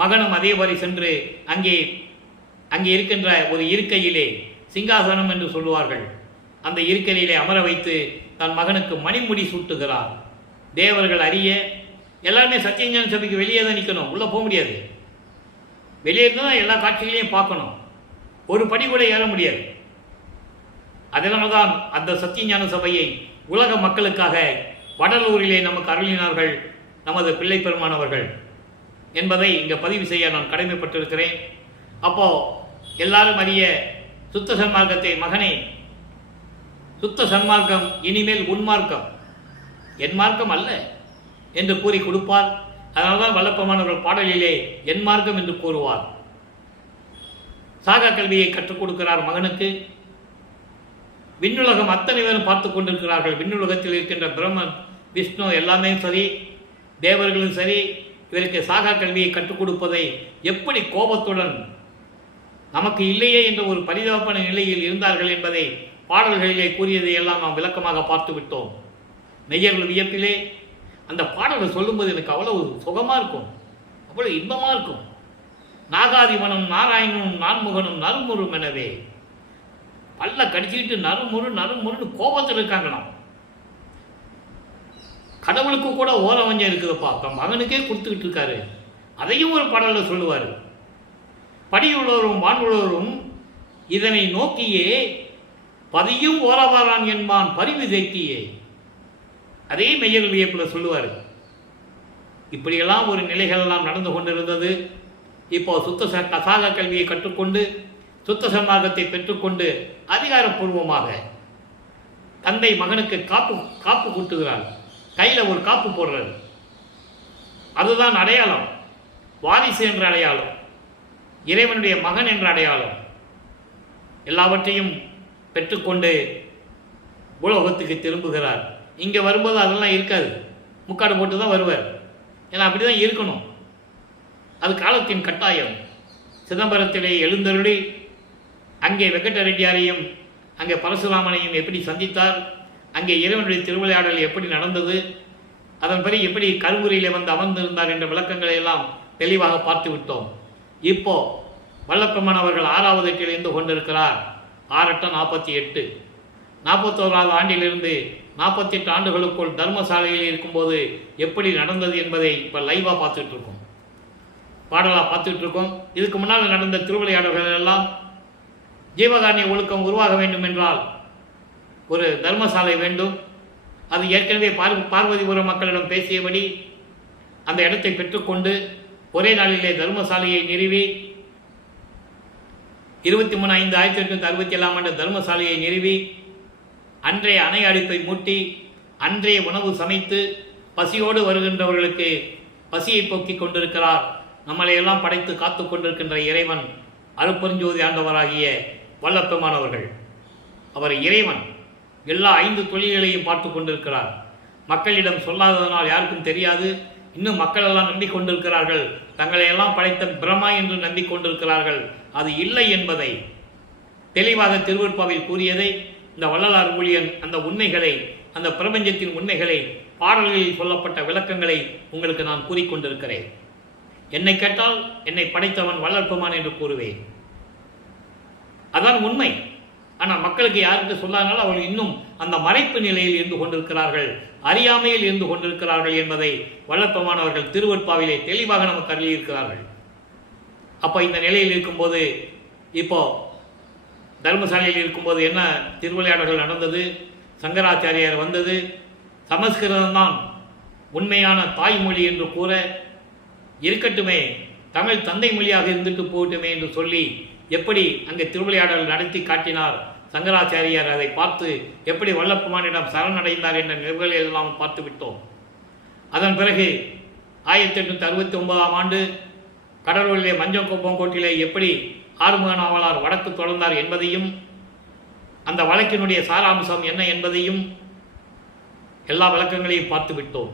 மகனும் அதேவரை சென்று அங்கே இருக்கின்ற ஒரு இருக்கையிலே, சிங்காசனம் என்று சொல்லுவார்கள், அந்த இருக்கையிலே அமர வைத்து தன் மகனுக்கு மணிமுடி சூட்டுகிறார். தேவர்கள் அறிய எல்லாருமே சத்தியஞான சபைக்கு வெளியே தான் நிற்கணும், உள்ளே போக முடியாது. வெளியே தான் எல்லா காட்சிகளையும் பார்க்கணும், ஒரு படி கூட ஏற முடியாது. அதனால தான் அந்த சத்தியஞான சபையை உலக மக்களுக்காக வடலூரிலே நமக்கு அருளினார்கள் நமது பிள்ளை பெருமானவர்கள் என்பதை இங்கே பதிவு செய்ய நான் கடமைப்பட்டிருக்கிறேன். அப்போ எல்லாரும் அறிய சுத்த சன்மார்க்கத்தை மகனே, சுத்த சன்மார்க்கம் இனிமேல் உன்மார்க்கம், என் மார்க்கம் அல்ல என்று கூறி கொடுப்பார். அதனால்தான் வல்லப்பமானவர்கள் பாடலிலே என் மார்க்கம் என்று கூறுவார். சாகா கல்வியை கற்றுக் கொடுக்கிறார் மகனுக்கு. விண்ணுலகம் அத்தனை பேரும் பார்த்து கொண்டிருக்கிறார்கள். விண்ணுலகத்தில் இருக்கின்ற பிரம்மன், விஷ்ணு எல்லாமே சரி, தேவர்களும் சரி, இவருக்கு சாகா கல்வியை கற்றுக் கொடுப்பதை எப்படி கோபத்துடன் நமக்கு இல்லையே என்ற ஒரு பரிதாபமான நிலையில் இருந்தார்கள் என்பதை பாடல்களிலே கூறியதை எல்லாம் நாம் விளக்கமாக பார்த்து விட்டோம். மெய்யர்கள் வியப்பிலே அந்த பாடல்கள் சொல்லும்போது எனக்கு அவ்வளவு சுகமாக இருக்கும், அவ்வளவு இன்பமாக இருக்கும். நாகாதிமனும் நாராயணனும் நான்முகனும் நறுமுறும் எனவே பல்ல கடிச்சுக்கிட்டு நறுமுறுன்னு கோபத்தில் இருக்காங்களாம். கடவுளுக்கு கூட ஓரவஞ்சம் இருக்குதுப்பா, தன் மகனுக்கே கொடுத்துக்கிட்டு இருக்காரு. அதையும் ஒரு பாடலில் சொல்லுவார். படியுள்ளவரும் வானுள்ளவரும் இதனை நோக்கியே பதியும் ஓரவாரான் என்பான் பரிவு தேக்கியே. அதே மெய்யல் வியப்பில் சொல்லுவார். இப்படியெல்லாம் ஒரு நிலைகளெல்லாம் நடந்து கொண்டிருந்தது. இப்போ சாகா கல்வியை கற்றுக்கொண்டு சுத்த சன்மார்க்கத்தை பெற்றுக்கொண்டு அதிகாரப்பூர்வமாக தந்தை மகனுக்கு காப்பு கூட்டுகிறார். கையில் ஒரு காப்பு போடுறார். அதுதான் அடையாளம், வாரிசு என்ற அடையாளம், இறைவனுடைய மகன் என்ற அடையாளம். எல்லாவற்றையும் பெற்றுக்கொண்டு உலகத்துக்கு திரும்புகிறார். இங்கே வரும்போது அதெல்லாம் இருக்காது, முக்காடு போட்டு தான் வருவார். ஏன்னா அப்படி தான் இருக்கணும், அது காலத்தின் கட்டாயம். சிதம்பரத்திலே எழுந்தருளி அங்கே வெங்கட ரெட்டியாரையும் அங்கே பரசுராமனையும் எப்படி சந்தித்தார், அங்கே இறைவனுடைய திருவிளையாடல் எப்படி நடந்தது, அதன்படி எப்படி கருங்குறையிலே வந்து அமர்ந்திருந்தார் என்ற விளக்கங்களை எல்லாம் தெளிவாக பார்த்து விட்டோம். இப்போ வல்லப்பெருமான் அவர்கள் 6வது எட்டில் இருந்து கொண்டிருக்கிறார். 6-48 41வது ஆண்டிலிருந்து 48 ஆண்டுகளுக்குள் தர்மசாலையில் இருக்கும்போது எப்படி நடந்தது என்பதை இப்போ லைவாக பார்த்துட்டு இருக்கோம், பாடலாக பார்த்துட்டு இருக்கோம். இதுக்கு முன்னால் நடந்த திருவிளையாடல்கள் எல்லாம் ஜீவகாரணிய ஒழுக்கம் உருவாக வேண்டும் என்றால் ஒரு தர்மசாலை வேண்டும். அது ஏற்கனவே பார்வதிபுரம் மக்களிடம் பேசியபடி அந்த இடத்தை பெற்றுக்கொண்டு ஒரே நாளிலே தர்மசாலையை நிறுவி 23/5/1867 தர்மசாலையை நிறுவி அன்றைய அணை அடுப்பை மூட்டி அன்றைய உணவு சமைத்து பசியோடு வருகின்றவர்களுக்கு பசியை போக்கிக் கொண்டிருக்கிறார். நம்மளையெல்லாம் படைத்து காத்து கொண்டிருக்கின்ற இறைவன் அருட்பெருஞ்சோதி ஆண்டவராகிய வல்லப்பெருமானவர்கள். அவர் இறைவன் எல்லா 5 தொழில்களையும் பார்த்து கொண்டிருக்கிறார். மக்களிடம் சொல்லாததனால் யாருக்கும் தெரியாது. இன்னும் மக்கள் எல்லாம் நம்பிக்கொண்டிருக்கிறார்கள், தங்களை எல்லாம் படைத்த பிரம்மா என்று நம்பிக்கொண்டிருக்கிறார்கள். அது இல்லை என்பதை தெளிவாக திருவருட்பாவில் கூறியதை இந்த வள்ளலார் ஊழியன் அந்த உண்மைகளை, அந்த பிரபஞ்சத்தின் உண்மைகளை, பாடல்களில் சொல்லப்பட்ட விளக்கங்களை உங்களுக்கு நான் கூறிக்கொண்டிருக்கிறேன். என்னை கேட்டால் என்னை படைத்தவன் வள்ளற்பெருமான் என்று கூறுவேன். அதான் உண்மை. ஆனால் மக்களுக்கு யாருக்கு சொல்லாதனால அவர்கள் இன்னும் அந்த மறைப்பு நிலையில் இருந்து கொண்டிருக்கிறார்கள், அறியாமையில் இருந்து கொண்டிருக்கிறார்கள் என்பதை வள்ளற்பெருமான் அவர்கள் திருவருட்பாவிலே தெளிவாக நமக்கு அருளியிருக்கிறார்கள். அப்போ இந்த நிலையில் இருக்கும்போது, இப்போ தர்மசாலையில் இருக்கும்போது என்ன திருவிளையாடல்கள் நடந்தது, சங்கராச்சாரியார் வந்தது, சமஸ்கிருதம்தான் உண்மையான தாய்மொழி என்று கூற, இருக்கட்டுமே தமிழ் தந்தை மொழியாக இருந்துட்டு போகட்டுமே என்று சொல்லி எப்படி அங்கே திருவிளையாடல் நடத்தி காட்டினார் சங்கராச்சாரியார். அதை பார்த்து எப்படி வள்ளற்பெருமானிடம் சரணடைந்தார் என்ற நிகழ்வுகளை எல்லாம் பார்த்து விட்டோம். அதன் பிறகு 1869ஆம் ஆண்டு கடலூரிலே மஞ்சக்கோட்டிலே எப்படி ஆறுமுக நாவலார் வழக்கு தொடர்ந்தார் என்பதையும், அந்த வழக்கினுடைய சாராம்சம் என்ன என்பதையும் எல்லா வழக்கங்களையும் பார்த்து விட்டோம்.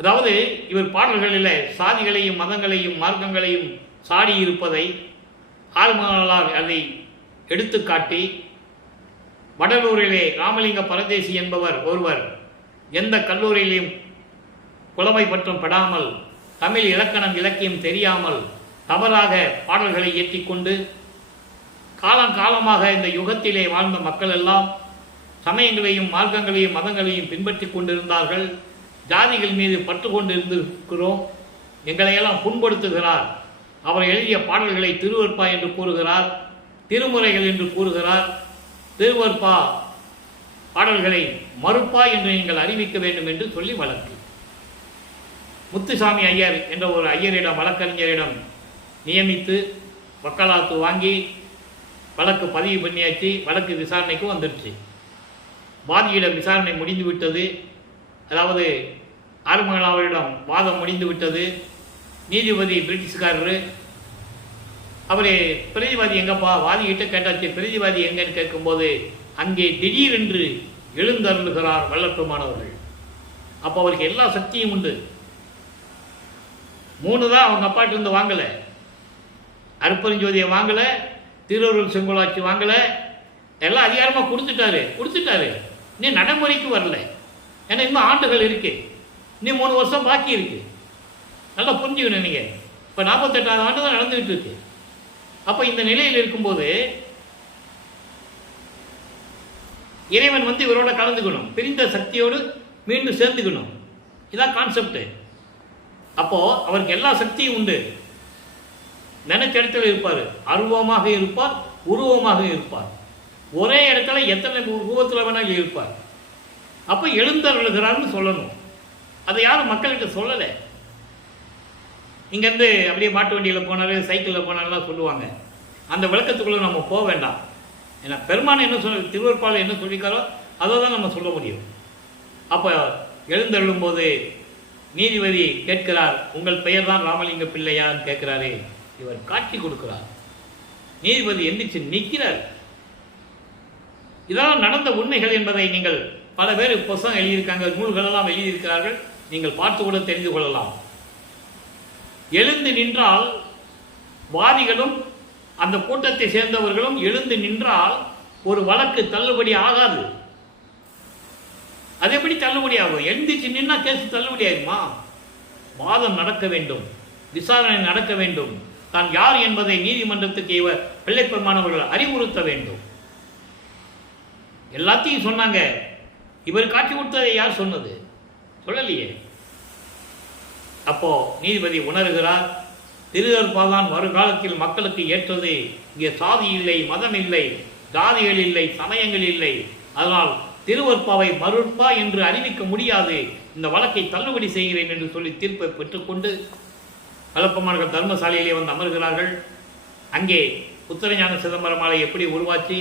அதாவது இவர் பாடல்களில் சாதிகளையும் மதங்களையும் மார்க்கங்களையும் சாடி இருப்பதை ஆறுமுகனார் அதை எடுத்துக்காட்டி, வடலூரிலே ராமலிங்க பரதேசி என்பவர் ஒருவர் எந்த கல்லூரியிலையும் புலமை பற்றும் படாமல், தமிழ் இலக்கணம் இலக்கியம் தெரியாமல் தவறாக பாடல்களை ஏற்றிக்கொண்டு காலங்காலமாக இந்த யுகத்திலே வாழ்ந்த மக்கள் எல்லாம் சமயங்களையும் மார்க்கங்களையும் மதங்களையும் பின்பற்றி கொண்டிருந்தார்கள். ஜாதிகள் மீது பற்று கொண்டு இருந்திருக்கிறோம், எங்களையெல்லாம் புண்படுத்துகிறார். அவர் எழுதிய பாடல்களை திருவருட்பா என்று கூறுகிறார், திருமுறைகள் என்று கூறுகிறார். திருவருட்பா பாடல்களை மறுப்பா என்று நீங்கள் அறிவிக்க வேண்டும் என்று சொல்லி வழக்கு. முத்துசாமி ஐயர் என்ற ஒரு ஐயரிடம், வழக்கறிஞரிடம் நியமித்து வக்காலத்து வாங்கி வழக்கு பதிவு பண்ணியாச்சு. வழக்கு விசாரணைக்கு வந்துடுச்சு. வாதியிடம் விசாரணை முடிந்து விட்டது. அதாவது ஆறுமுகனாவரிடம் வாதம் முடிந்து விட்டது. நீதிபதி பிரிட்டிஷ்காரரு, அவர் பிரதிவாதி எங்கப்பா, வாதிகிட்ட கேட்டாச்சு, பிரதிவாதி எங்கன்னு கேட்கும்போது அங்கே திடீரென்று எழுந்தருளுகிறார் வள்ளற்பெருமானவர்கள். அப்போ அவருக்கு எல்லா சக்தியும் உண்டு. 3 தான் அவங்க அப்பாட்டு இருந்து வாங்கலை. அருப்பெருஞ்சோதியை வாங்கலை, திருவருள் செங்கோலாட்சி வாங்கலை, எல்லாம் அதிகாரமாக கொடுத்துட்டாரு. இன்னும் நடைமுறைக்கு வரல. ஏன்னா இன்னும் ஆண்டுகள் இருக்கு, இன்னும் 3 வருஷம் பாக்கி இருக்கு. நல்லா புரிஞ்சுக்கணும். நீங்கள் இப்போ 48வது ஆண்டு தான் நடந்துகிட்டு இருக்கு. அப்போ இந்த நிலையில் இருக்கும்போது இறைவன் இவரோட கலந்துக்கணும், பிரிந்த சக்தியோடு மீண்டும் சேர்ந்துக்கணும். இதான் கான்செப்ட். அப்போ அவருக்கு எல்லா சக்தியும் உண்டு. நினைச்ச இடத்துல இருப்பார், அருவமாக இருப்பார், உருவமாக இருப்பார். ஒரே இடத்துல எத்தனை உருவத்தில் வேணாலும் இருப்பார். அப்போ எழுந்தருளுகிறார்னு சொல்லணும். அதை யாரும் மக்கள்கிட்ட சொல்லலை. இங்கேருந்து அப்படியே மாட்டு வண்டியில் போனாரு, சைக்கிளில் போனாலாம் சொல்லுவாங்க. அந்த விளக்கத்துக்குள்ளே நம்ம போக வேண்டாம். ஏன்னா பெருமான் என்ன திருவருட்பாவில் என்ன சொல்லிக்காரோ அதை தான் நம்ம சொல்ல முடியும். அப்போ எழுந்தருளும் போது நீதிபதி கேட்கிறார், உங்கள் பெயர் தான் ராமலிங்க பிள்ளையான்னு கேட்கிறாரு. இவர் காட்சி கொடுக்கிறார். நீதிபதி எந்திரிச்சு நிற்கிறார். இதெல்லாம் நடந்த உண்மைகள் என்பதை நீங்கள் பல பேர் புத்தகம் எழுதியிருக்காங்க, நூல்களெல்லாம் எழுதியிருக்கிறார்கள். நீங்கள் பார்த்து கூட தெரிந்து கொள்ளலாம். எழுந்து நின்றால் வாதிகளும் அந்த கூட்டத்தை சேர்ந்தவர்களும் எழுந்து நின்றால் ஒரு வழக்கு தள்ளுபடி ஆகாது. அது எப்படி தள்ளுபடி ஆகும்? எழுந்திச்சு நின்னா கேஸ் தள்ளுபடி ஆகுமா? வாதம் நடக்க வேண்டும், விசாரணை நடக்க வேண்டும். தான் யார் என்பதை நீதிமன்றத்துக்கு இவர் பிள்ளைப்பெருமானவர்கள் அறிவுறுத்த வேண்டும். எல்லாத்தையும் சொன்னாங்க. இவர் காட்சி கொடுத்ததை யார் சொன்னது? சொல்லலையே. அப்போ நீதிபதி உணர்கிறார், திருவருட்பாதான் வருகாலத்தில் மக்களுக்கு ஏற்றது. இங்கே சாதி இல்லை, மதம் இல்லை, ஜாதிகள் இல்லை, சமயங்கள் இல்லை. அதனால் திருவருட்பாவை மறுப்பா என்று அறிவிக்க முடியாது, இந்த வழக்கை தள்ளுபடி செய்கிறேன் என்று சொல்லி தீர்ப்பை பெற்றுக்கொண்டு வல்லப்பெருமான்கள் தர்மசாலையிலே வந்து அமர்கிறார்கள். அங்கே உத்தரஞான சிதம்பரம் மாலை எப்படி உருவாச்சு,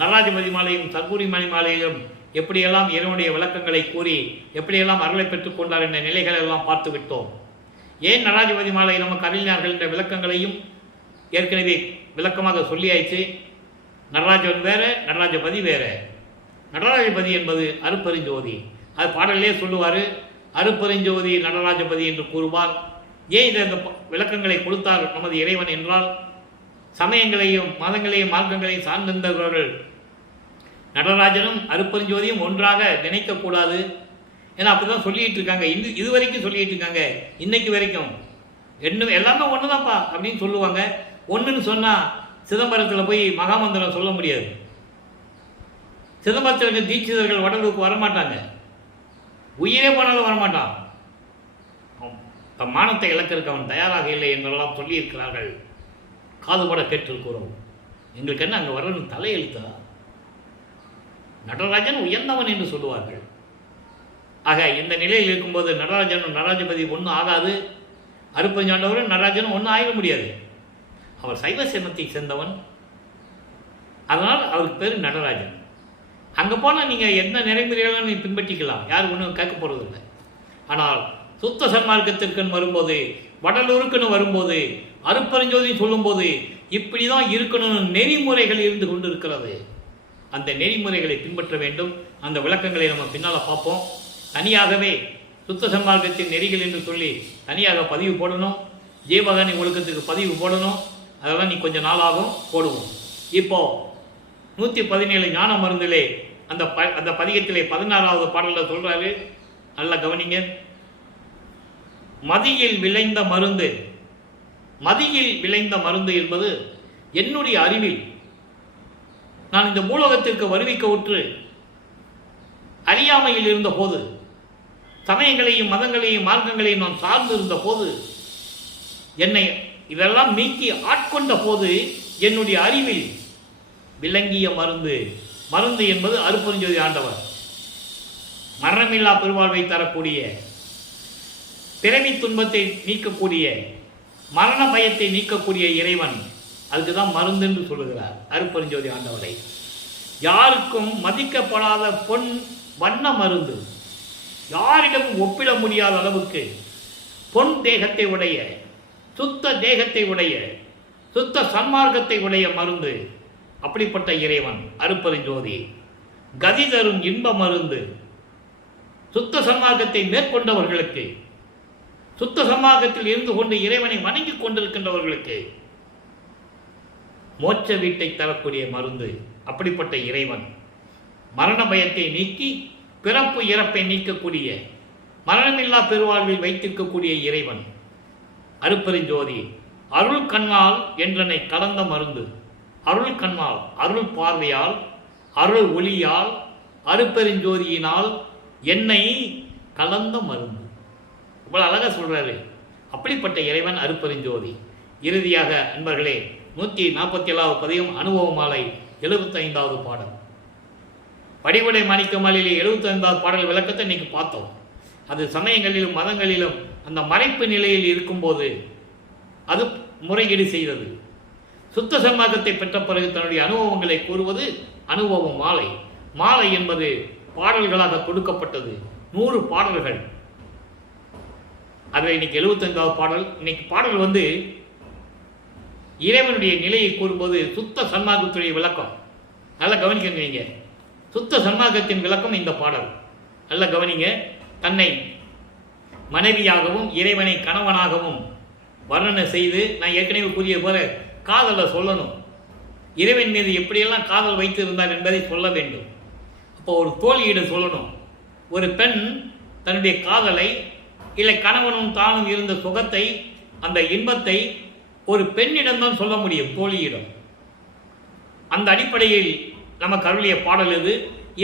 நடராஜபதி மாலையும் சர்க்குரி மணி மாலையிலும் எப்படியெல்லாம் இறைவனுடைய விளக்கங்களை கூறி எப்படியெல்லாம் அருளை பெற்றுக் கொண்டார் என்ற நிலைகளை எல்லாம் பார்த்து விட்டோம். ஏன் நடராஜபதி மாலை நமக்கு அருளினார்கள் என்ற விளக்கங்களையும் ஏற்கனவே விளக்கமாக சொல்லியாயிற்று. நடராஜன் வேற, நடராஜபதி வேற. நடராஜபதி என்பது அருப்பெருஞ்சோதி. அது பாடலே சொல்லுவார், அருப்பெருஞ்சோதி நடராஜபதி என்று கூறுவார். ஏன் இந்த விளக்கங்களை கொடுத்தார் நமது இறைவன் என்றால், சமயங்களையும் மதங்களையும் மார்க்கங்களையும் சார்ந்திருந்தவர்கள் நடராஜனும் அருப்பெருஞ்சோதியும் ஒன்றாக நினைக்கக்கூடாது. ஏன்னா அப்படிதான் சொல்லிட்டு இருக்காங்க, இது வரைக்கும் சொல்லிட்டு இருக்காங்க, இன்னைக்கு வரைக்கும் எல்லாமே ஒண்ணுதான்ப்பா அப்படின்னு சொல்லுவாங்க. ஒன்றுன்னு சொன்னா சிதம்பரத்தில் போய் மகாமந்திரம் சொல்ல முடியாது. சிதம்பரத்தில் இருக்க தீட்சிதர்கள் வடலூருக்கு வரமாட்டாங்க, உயிரே போனாலும் வரமாட்டான். மானத்தை இழக்கிறதுக்கு அவன் தயாராக இல்லை என்றெல்லாம் சொல்லியிருக்கிறார்கள். காதுபட கேட்டிருக்கிறோம். எங்களுக்கு என்ன அங்கே வரணும் தலையெழுத்தா? நடராஜன் உயர்ந்தவன் என்று சொல்லுவார்கள். ஆக இந்த நிலையில் இருக்கும்போது நடராஜனும் நடராஜபதி ஒன்றும் ஆகாது, அருப்பஞ்சாண்டவரும் நடராஜனும் ஒன்றும் ஆகிட முடியாது. அவர் சைவ சிரமத்தை சேர்ந்தவன், அதனால் அவருக்கு பேர் நடராஜன். அங்கே போனால் நீங்கள் என்ன நெறிமுறைகளும் நீ பின்பற்றிக்கலாம், யாரும் ஒன்றும் கேட்க போகிறதில்லை. ஆனால் சுத்த சன்மார்க்கத்திற்குன்னு வரும்போது, வடலூருக்குன்னு வரும்போது, அருப்பெருஞ்சோதி சொல்லும்போது இப்படி தான் இருக்கணும்னு நெறிமுறைகள் இருந்து கொண்டு இருக்கிறது. அந்த நெறிமுறைகளை பின்பற்ற வேண்டும். அந்த விளக்கங்களை நம்ம பின்னால் பார்ப்போம். தனியாகவே சுத்த சன்மார்க்கத்தின் நெறிகள் என்று சொல்லி தனியாக பதிவு போடணும். ஜீவகாணி ஒழுக்கத்துக்கு பதிவு போடணும். அதெல்லாம் நீ கொஞ்சம் நாளாகும் போடுவோம். இப்போது 117 ஞான மருந்திலே அந்த பதிகத்திலே 16வது பாடலில் சொல்கிறாரு, நல்லா கவனிங்க. மதியில் விளைந்த மருந்து, மதியில் விளைந்த மருந்து என்பது என்னுடைய அறிவில் நான் இந்த பூலோகத்திற்கு வருவிக்க உற்று அறியாமையில் இருந்த போது, சமயங்களையும் மதங்களையும் மார்க்கங்களையும் நான் சார்ந்து இருந்த போது, என்னை இதெல்லாம் நீக்கி ஆட்கொண்ட போது என்னுடைய அறிவில் விளங்கிய மருந்து. மருந்து என்பது அருப்பெருஞ்சோதி ஆண்டவர், மரணமில்லா பெருவாழ்வை தரக்கூடிய, பிறவி துன்பத்தை நீக்கக்கூடிய, மரண பயத்தை நீக்கக்கூடிய இறைவன். அதுக்கு தான் மருந்து என்று சொல்லுகிறார் அருப்பெருஞ்சோதி ஆண்டவரை. யாருக்கும் மதிக்கப்படாத பொன் வண்ண மருந்து, யாரிடமும் ஒப்பிட முடியாத அளவுக்கு பொன் தேகத்தை உடைய, சுத்த தேகத்தை உடைய, சுத்த சன்மார்க்கத்தை உடைய மருந்து. அப்படிப்பட்ட இறைவன் அருப்பெருஞ்சோதி. கதி தரும் இன்ப மருந்து. சுத்த சன்மார்க்கத்தை மேற்கொண்டவர்களுக்கு, சுத்த சன்மார்க்கத்தில் இருந்து கொண்டு இறைவனை வணங்கி கொண்டிருக்கின்றவர்களுக்கு மோட்ச வீட்டை தரக்கூடிய மருந்து. அப்படிப்பட்ட இறைவன் மரண பயத்தை நீக்கி பிறப்பு இறப்பை நீக்கக்கூடிய, மரணமில்லா பெருவாழ்வில் வைத்திருக்கக்கூடிய இறைவன் அருப்பெருஞ்சோதி. அருள் கண்ணால் என்றனை கலந்த மருந்து. அருள் கண்ணால், அருள் பார்வையால், அருள் ஒளியால், அருப்பெருஞ்சோதியினால் என்னை கலந்த மருந்து. இவ்வளவு அழகாக சொல்றாரு. அப்படிப்பட்ட இறைவன் அருப்பெருஞ்சோதி. இறுதியாக அன்பர்களே, 147வது பதிகம் அனுபவ மாலை 75வது பாடல். படிவுடை மாணிக்க மாலையிலே 75வது பாடல் விளக்கத்தை இன்னைக்கு பார்த்தோம். அது சமயங்களிலும் மதங்களிலும் அந்த மறைப்பு நிலையில் இருக்கும்போது அது முறையீடு செய்தது. சுத்த சன்மார்க்கத்தை பெற்ற பிறகு தன்னுடைய அனுபவங்களை கூறுவது அனுபவ மாலை. மாலை என்பது பாடல்களாக கொடுக்கப்பட்டது, 100 பாடல்கள். அதில் இன்னைக்கு 75வது பாடல். இன்னைக்கு பாடல் இறைவனுடைய நிலையை கூறும்போது சுத்த சன்மார்க்கத்துடைய விளக்கம். நல்லா கவனிக்கங்க. நீங்க சுத்த சன்மார்க்கத்தின் விளக்கம் இந்த பாடல். நல்லா கவனிங்க. தன்னை மனைவியாகவும் இறைவனை கணவனாகவும் வர்ணனை செய்து, நான் ஏற்கனவே கூறிய போல காதலை சொல்லணும். இறைவன் மீது எப்படியெல்லாம் காதல் வைத்து இருந்தார் என்பதை சொல்ல வேண்டும். அப்போ ஒரு தோழியிடம் சொல்லணும். ஒரு பெண் தன்னுடைய காதலை, இல்லை கணவனும் தானும் இருந்த சுகத்தை, அந்த இன்பத்தை ஒரு பெண்ணிடம்தான் சொல்ல முடியும், தோழியிடம். அந்த அடிப்படையில் நமக்கு அருளிய பாடல் இது.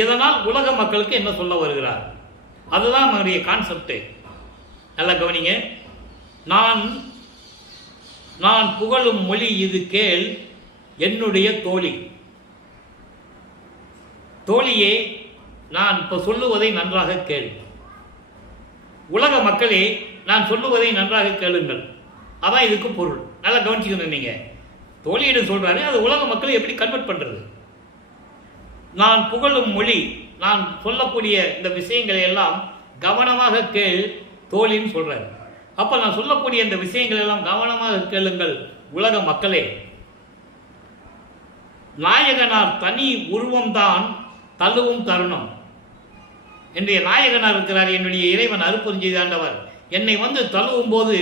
இதனால் உலக மக்களுக்கு என்ன சொல்ல வருகிறார், அதுதான் நம்முடைய கான்செப்ட். நல்லா கவனிங்க. நான் புகழும் மொழி இது கேள் என்னுடைய தோழி. தோழியே, நான் இப்போ சொல்லுவதை நன்றாக கேள். உலக மக்களே, நான் சொல்லுவதை நன்றாக கேளுங்கள். அதான் இதுக்கு பொருள். நல்லா கவனிச்சுக்கணும். நீங்க தோழியிடம் சொல்றாரு, அது உலக மக்களை எப்படி கன்வெர்ட் பண்றது? நான் புகழும் மொழி, நான் சொல்லக்கூடிய இந்த விஷயங்களை எல்லாம் கவனமாக கேள் தோழின்னு சொல்றாரு. அப்ப நான் சொல்லக்கூடிய இந்த விஷயங்கள் எல்லாம் கவனமாக கேளுங்கள் உலக மக்களே. நாயகனார் தனி உருவம்தான் தழுவும் தருணம். என்னுடைய நாயகனார் இருக்கிறார், என்னுடைய இறைவன் அருட்பெருஞ்சோதி ஆண்டவர் என்னை வந்து தழுவும் போது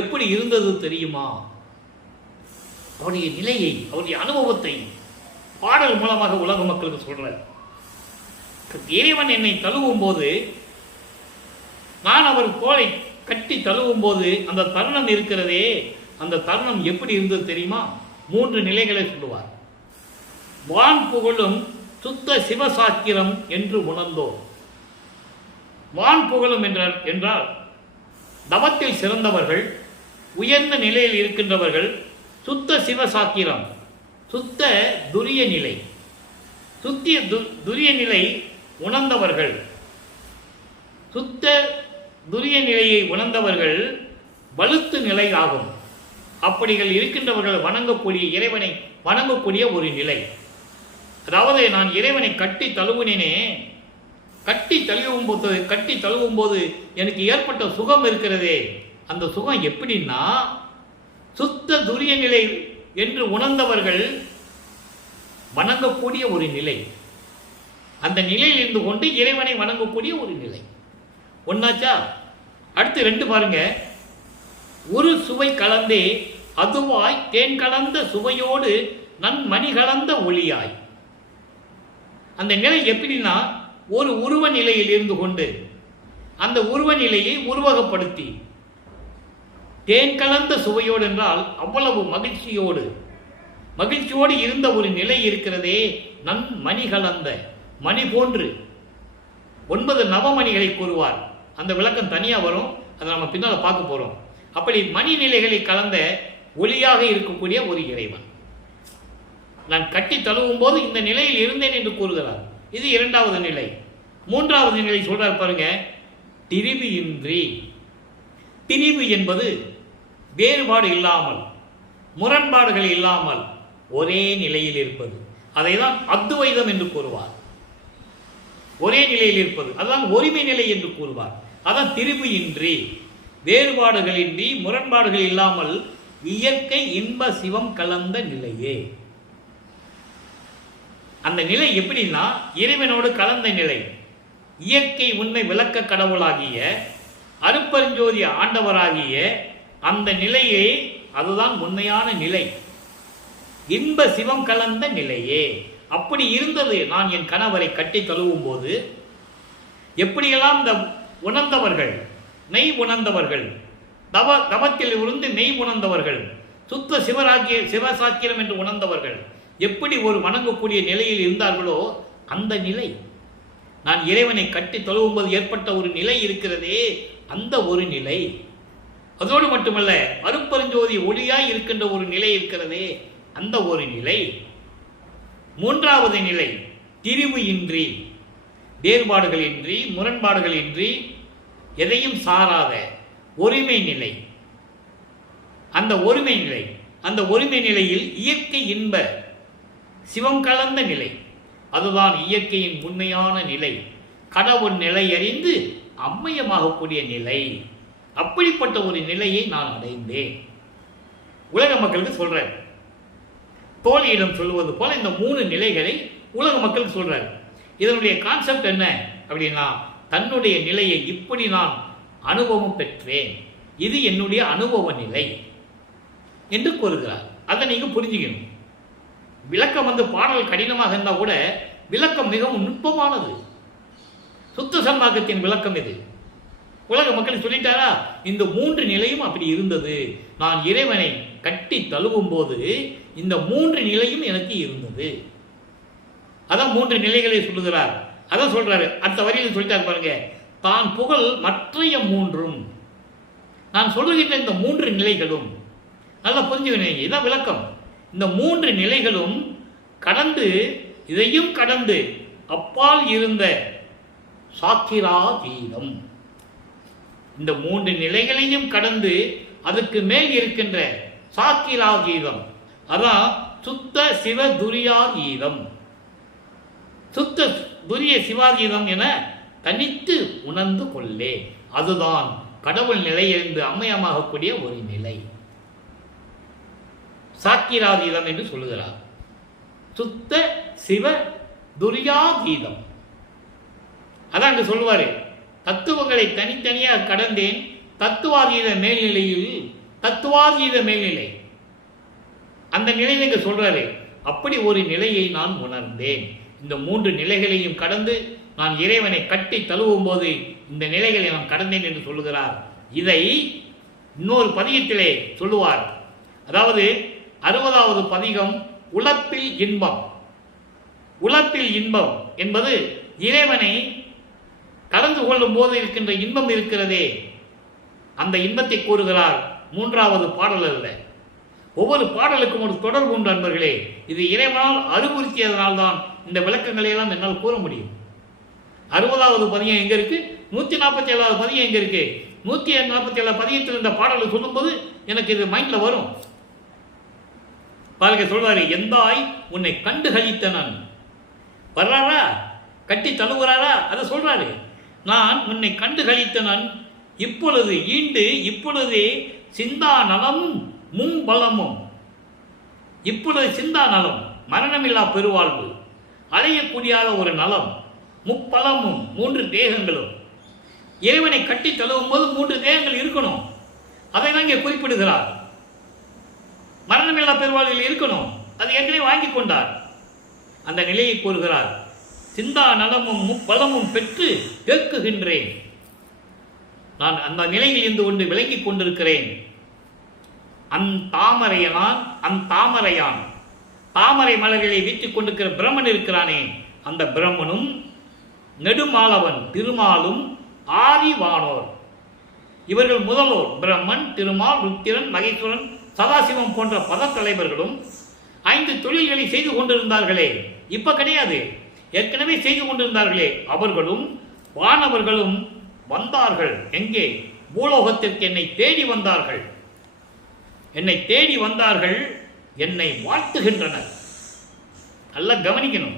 எப்படி இருந்தது தெரியுமா? அவருடைய நிலையை, அவருடைய அனுபவத்தை பாடல் மூலமாக உலக மக்களுக்கு சொல்றார். இறைவன் என்னை தழுவும் போது, நான் அவர் கோலை கட்டி தழுவும் போது அந்த தருணம் இருக்கிறதே, அந்த தருணம் எப்படி இருந்தது தெரியுமா? 3 நிலைகளை சொல்லுவார். வான் புகழும் சுத்த சிவசாக்கிரம் என்று உணர்ந்தோம். வான் புகழும் என்றால் தவத்தில் சிறந்தவர்கள், உயர்ந்த நிலையில் இருக்கின்றவர்கள், சுத்த சிவசாக்கிரம், சுத்த துரிய நிலை, சுத்திய துரிய நிலை உணர்ந்தவர்கள், சுத்த துரிய நிலையை உணர்ந்தவர்கள் வலுத்து நிலை ஆகும். அப்படிகள் இருக்கின்றவர்கள் வணங்கக்கூடிய இறைவனை வணங்கக்கூடிய ஒரு நிலை. அதாவது நான் இறைவனை கட்டி தழுவினேனே, கட்டி தழுவும் போது எனக்கு ஏற்பட்ட சுகம் இருக்கிறதே, அந்த சுகம் எப்படின்னா சுத்த துரிய நிலை என்று உணர்ந்தவர்கள் வணங்கக்கூடிய ஒரு நிலை. அந்த நிலையில் இருந்து கொண்டு இறைவனை வணங்கக்கூடிய ஒரு நிலை. ஒன்னாச்சா? அடுத்து 2 பாருங்க. ஒரு சுவை கலந்தே அதுவாய் தேன் கலந்த சுவையோடு நன்மணி கலந்த ஒளியாய். அந்த நிலை எப்படின்னா ஒரு உருவ நிலையில் இருந்து கொண்டு அந்த உருவ நிலையை உருவகப்படுத்தி தேன் கலந்த சுவையோடு என்றால் அவ்வளவு மகிழ்ச்சியோடு இருந்த ஒரு நிலை இருக்கிறதே, நன்மணி கலந்த, மணி போன்று 9 நவமணிகளை கூறுவார். அந்த விளக்கம் தனியாக வரும், அதை நம்ம பின்னால் பார்க்க போறோம். அப்படி மணி நிலைகளை கலந்த ஒளியாக இருக்கக்கூடிய ஒரு இறைவன் நான் கட்டி தழுவும் போது இந்த நிலையில் இருந்தேன் என்று கூறுகிறார். இது 2வது நிலை. 3வது நிலை சொல்றார் பாருங்க. திரிவு இன்றி. திரிவு என்பது வேறுபாடு இல்லாமல், முரண்பாடுகள் இல்லாமல் ஒரே நிலையில் இருப்பது. அதை தான் அத்வைதம் என்று கூறுவார். ஒரே நிலையில் இருப்பது, அதுதான் ஒருமை நிலை என்று கூறுவார். அதான் திரிவு இன்றி, வேறுபாடுகளின்றி, முரண்பாடுகள் இல்லாமல் இயற்கை இன்ப சிவம் கலந்த நிலையே. அந்த நிலை எப்படின்னா இறைவனோடு கலந்த நிலை. இயற்கை உண்மை விளக்க கடவுளாகிய அருட்பெருஞ்சோதி ஆண்டவராகிய அந்த நிலையே, அதுதான் உண்மையான நிலை, இன்ப சிவம் கலந்த நிலையே. அப்படி இருந்தது நான் என் கணவரை கட்டி தழுவும் போது. எப்படியெல்லாம் இந்த உணர்ந்தவர்கள், மெய் உணர்ந்தவர்கள், தவத்தில் இருந்து மெய் உணர்ந்தவர்கள், சுத்த சிவசாக்கிரம் என்று உணர்ந்தவர்கள் எப்படி ஒரு வணங்கக்கூடிய நிலையில் இருந்தார்களோ அந்த நிலை, நான் இறைவனை கட்டி தொழுவும் போது ஏற்பட்ட ஒரு நிலை இருக்கிறதே, அந்த ஒரு நிலை. அதோடு மட்டுமல்ல, அருட்பெருஞ்சோதி ஒளியாய் இருக்கின்ற ஒரு நிலை இருக்கிறதே, அந்த ஒரு நிலை. 3வது நிலை திரிவு இன்றி, வேறுபாடுகள் இன்றி, முரண்பாடுகள் இன்றி, எதையும் சாராத ஒருமை நிலை. அந்த ஒருமை நிலை, அந்த ஒருமை நிலையில் இயற்கை இன்ப சிவம் கலந்த நிலை, அதுதான் இயற்கையின் உண்மையான நிலை, கடவுள் நிலை அறிந்து அம்மையமாகக்கூடிய நிலை. அப்படிப்பட்ட ஒரு நிலையை நான் அடைந்தேன். உலக மக்களுக்கு சொல்றேன். தோழியிடம் சொல்லுவது போல இந்த 3 நிலைகளை உலக மக்களுக்கு சொல்றார். இதனுடைய கான்செப்ட் என்ன அப்படின்னா, தன்னுடைய நிலையை இப்படி நான் அனுபவம் பெற்றேன், இது என்னுடைய அனுபவ நிலை என்று கூறுகிறார். அதை நீங்க புரிஞ்சுக்கணும். விளக்கம் பாடல் கடினமாக இருந்தால் கூட விளக்கம் மிகவும் நுட்பமானது. சுத்த சன்மார்க்கத்தின் விளக்கம் இது. உலக மக்கள் சொல்லிட்டாரா, இந்த 3 நிலையும் அப்படி இருந்தது. நான் இறைவனை கட்டி தழுவும் போது இந்த 3 நிலையும் எனக்கு இருந்தது. அதான் 3 நிலைகளை சொல்லுகிறார். அதான் சொல்றாரு, அடுத்த வரியில் சொல்லிட்டார் பாருங்க. தான் புகழ் மற்றைய 3ம், நான் சொல்லுகின்ற இந்த 3 நிலைகளும் நல்லா புரிஞ்சுக்கணும். இதான் விளக்கம். இந்த 3 நிலைகளும் கடந்து, இதையும் கடந்து அப்பால் இருந்த சாக்கிராதீதம், இந்த 3 நிலைகளையும் கடந்து அதுக்கு மேல் இருக்கின்ற சாக்கிராதீதம், அதான் சுத்த சிவ துரியாதீதம், சுத்த துரிய சிவாதீதம் என தனித்து உணர்ந்து கொள்ளே. அதுதான் கடவுள் நிலையிலிருந்து அம்மையமாகக்கூடிய ஒரு நிலை, சாக்கிராதீதம் என்று சொல்லுகிறார். சுத்த சிவ துரியாதீதம், அதான் அங்கு சொல்லுவாரு, தத்துவங்களை தனித்தனியாக கடந்தேன், தத்துவாதீத மேல்நிலை அந்த நிலையை இங்க சொல்றாரு. அப்படி ஒரு நிலையை நான் உணர்ந்தேன். இந்த 3 நிலைகளையும் கடந்து நான் இறைவனை கட்டி தழுவும் போது இந்த நிலைகளை நான் கடந்தேன் என்று சொல்லுகிறார். இதை இன்னொரு பதிகத்திலே சொல்லுவார். அதாவது 60வது பதிகம் உலப்பில் இன்பம். உலப்பில் இன்பம் என்பது இறைவனை கலந்து கொள்ளும் போது இருக்கின்ற இன்பம் இருக்கிறதே, அந்த இன்பத்தை கூறுகிறார். 3வது பாடல் அல்ல, ஒவ்வொரு பாடலுக்கும் ஒரு தொடர்பு உண்டு அன்பர்களே. இது இறைவனால் அறிவுறுத்தியதனால்தான் இந்த விளக்கங்களை எல்லாம் என்னால் கூற முடியும். 60வது பதியம் எங்க இருக்கு, 147வது பதியம் எங்க இருக்கு? 147 பதியத்தில் இந்த பாடலை சொல்லும்போது எனக்கு இது மைண்ட்ல வரும். பாருங்க, சொல்வாரு, எந்தாய் உன்னை கண்டு கழித்தனன். வர்றாரா, கட்டி தழுவுறாரா, அதை சொல்றாரு. நான் உன்னை கண்டு கழித்தனன், இப்பொழுது ஈண்டு இப்பொழுதே சிந்தா நலமும் மும்பலமும். இப்பொழுது சிந்தா நலம், மரணமில்லா பெருவாழ்வு, அடையக்கூடியாத ஒரு நலம், முப்பலமும் 3 தேகங்களும். இறைவனை கட்டி தழுவும் போது 3 தேகங்கள் இருக்கணும். அதை தான் இங்கே குறிப்பிடுகிறார். மரணமில்லா பெருவாழ்வில் இருக்கணும், அது ஏற்கனவே வாங்கி கொண்டார். அந்த நிலையை கூறுகிறார். சிந்தா நலமும் முப்பலமும் பெற்று கேட்குகின்றேன். நான் அந்த நிலையில் இருந்து கொண்டு விளங்கிக் கொண்டிருக்கிறேன். தாமரையான் தாமரை மலர்களை வீட்டுக் கொண்டிருக்கிற பிரம்மன் இருக்கிறானே, அந்த பிரம்மனும் நெடுமாலவன் திருமாலும் ஆதிவானோர். இவர்கள் முதல்வோர். பிரம்மன், திருமால், ருத்திரன், மகேஸ்வரன், சதாசிவம் போன்ற பதத்தலைவர்களும் 5 தொழில்களை செய்து கொண்டிருந்தார்களே, இப்ப கிடையாது, ஏற்கனவே செய்து கொண்டிருந்தார்களே, அவர்களும் வானவர்களும் வந்தார்கள். எங்கே? பூலோகத்திற்கு என்னை தேடி வந்தார்கள். என்னை வாழ்த்துகின்றனர். நல்லா கவனிக்கணும்.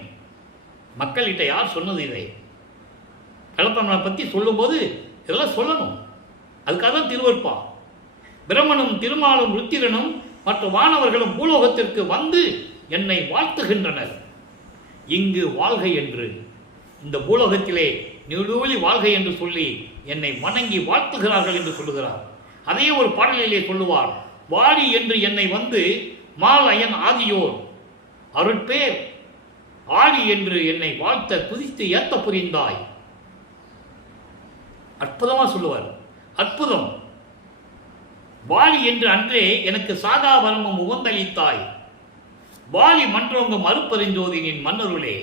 மக்கள்கிட்ட யார் சொன்னது இதை? கலப்பமனை பற்றி சொல்லும்போது இதெல்லாம் சொல்லணும். அதுக்காக தான் திருவருட்பா. பிரம்மனும் திருமாலும் ருத்திரனும் மற்ற வானவர்களும் பூலோகத்திற்கு வந்து என்னை வாழ்த்துகின்றனர். இங்கு வாழ்க என்று, இந்த பூலோகத்திலே நெடுவழி வாழ்க என்று சொல்லி என்னை வணங்கி வாழ்த்துகிறார்கள் என்று சொல்லுகிறார். அதே ஒரு பாடலிலே சொல்லுவார், வாடி என்று என்னை வந்து மால் அயன் ஆதியோர் அருட்பேர் ஆடி என்று என்னை வாழ்த்த துதித்து ஏத்த புரிந்தாய். அற்புதமா சொல்லுவார். அற்புதம். வாலி என்று அன்றே எனக்கு சாதாபரமும் உகந்தளித்தாய். வாலி மன்றோங்கும் அருப்பெருஞ்சோதியின் மன்னருளே.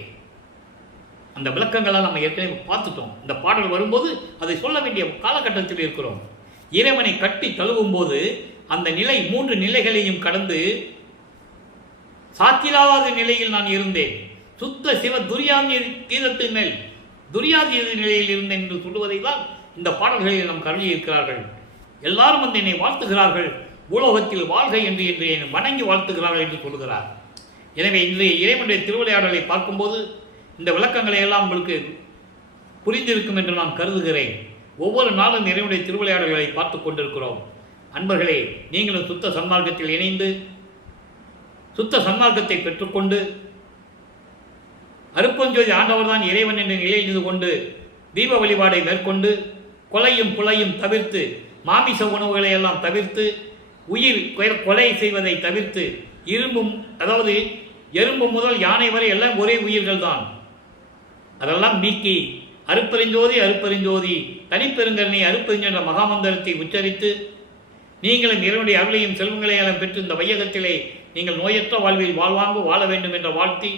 அந்த விளக்கங்களை நம்ம ஏற்கனவே பார்த்துட்டோம். இந்த பாடல் வரும்போது அதை சொல்ல வேண்டிய காலகட்டத்தில் இருக்கிறோம். இறைவனை கட்டி தழுவும் போது அந்த நிலை 3 நிலைகளையும் கடந்து சாத்திராத நிலையில் நான் இருந்தேன். சுத்த சிவ துரியாதீதத்து மேல் துரியாதீத நிலையில் இருந்தேன் என்று சொல்லுவதை தான் இந்த பாடல்களில் நாம் கருதி இருக்கிறார்கள். எல்லாரும் வந்து என்னை வாழ்த்துகிறார்கள். பூலோகத்தில் வாழ்க என்று என்னை வணங்கி வாழ்த்துகிறார்கள் என்று சொல்லுகிறார். எனவே இன்றைய இறைவனுடைய திருவிளையாடலை பார்க்கும்போது இந்த விளக்கங்களை எல்லாம் உங்களுக்கு புரிந்திருக்கும் என்று நான் கருதுகிறேன். ஒவ்வொரு நாளும் இறைவனுடைய திருவிளையாடல்களை பார்த்து கொண்டிருக்கிறோம். அன்பர்களே, நீங்களும் சுத்த சன்மார்க்கத்தில் இணைந்து சுத்த சன்மார்க்கத்தை பெற்றுக்கொண்டு அருப்பஞ்சோதி ஆண்டவர் தான் இறைவன் என்ற நிலையில் இருந்து கொண்டு தீப வழிபாடை மேற்கொண்டு கொலையும் புலையும் தவிர்த்து, மாமிச உணவுகளை எல்லாம் தவிர்த்து, உயிர் கொலை செய்வதை தவிர்த்து, அதாவது எறும்பு முதல் யானை வரை எல்லாம் ஒரே உயிர்கள் தான், அதெல்லாம் நீக்கி அருப்பெருஞ்சோதி அருப்பெருஞ்சோதி தனிப்பெருங்கருணை அருப்பெருஞ்சோதி என்ற மகாமந்திரத்தை உச்சரித்து நீங்களும் இறைவனுடைய அருளையும் செல்வங்களையெல்லாம் பெற்று இந்த வையகத்திலே நீங்கள் நோயற்ற வாழ்வில் வாழ்வாங்கு வாழ வேண்டும் என்ற வாழ்த்தி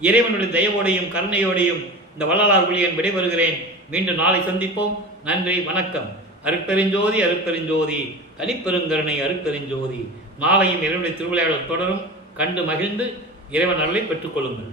இறைவனுடைய தயவோடையும் கருணையோடையும் இந்த வள்ளலார் ஒளியன் விடைபெறுகிறேன். மீண்டும் நாளை சந்திப்போம். நன்றி, வணக்கம். அருட்பெருஞ்சோதி அருட்பெருஞ்சோதி தனிப்பெருங்கருணை அருட்பெருஞ்சோதி. நாளையும் இறைவனுடைய திருவிளையாடல் தொடரும். கண்டு மகிழ்ந்து இறைவன் அருளை பெற்றுக்கொள்ளுங்கள்.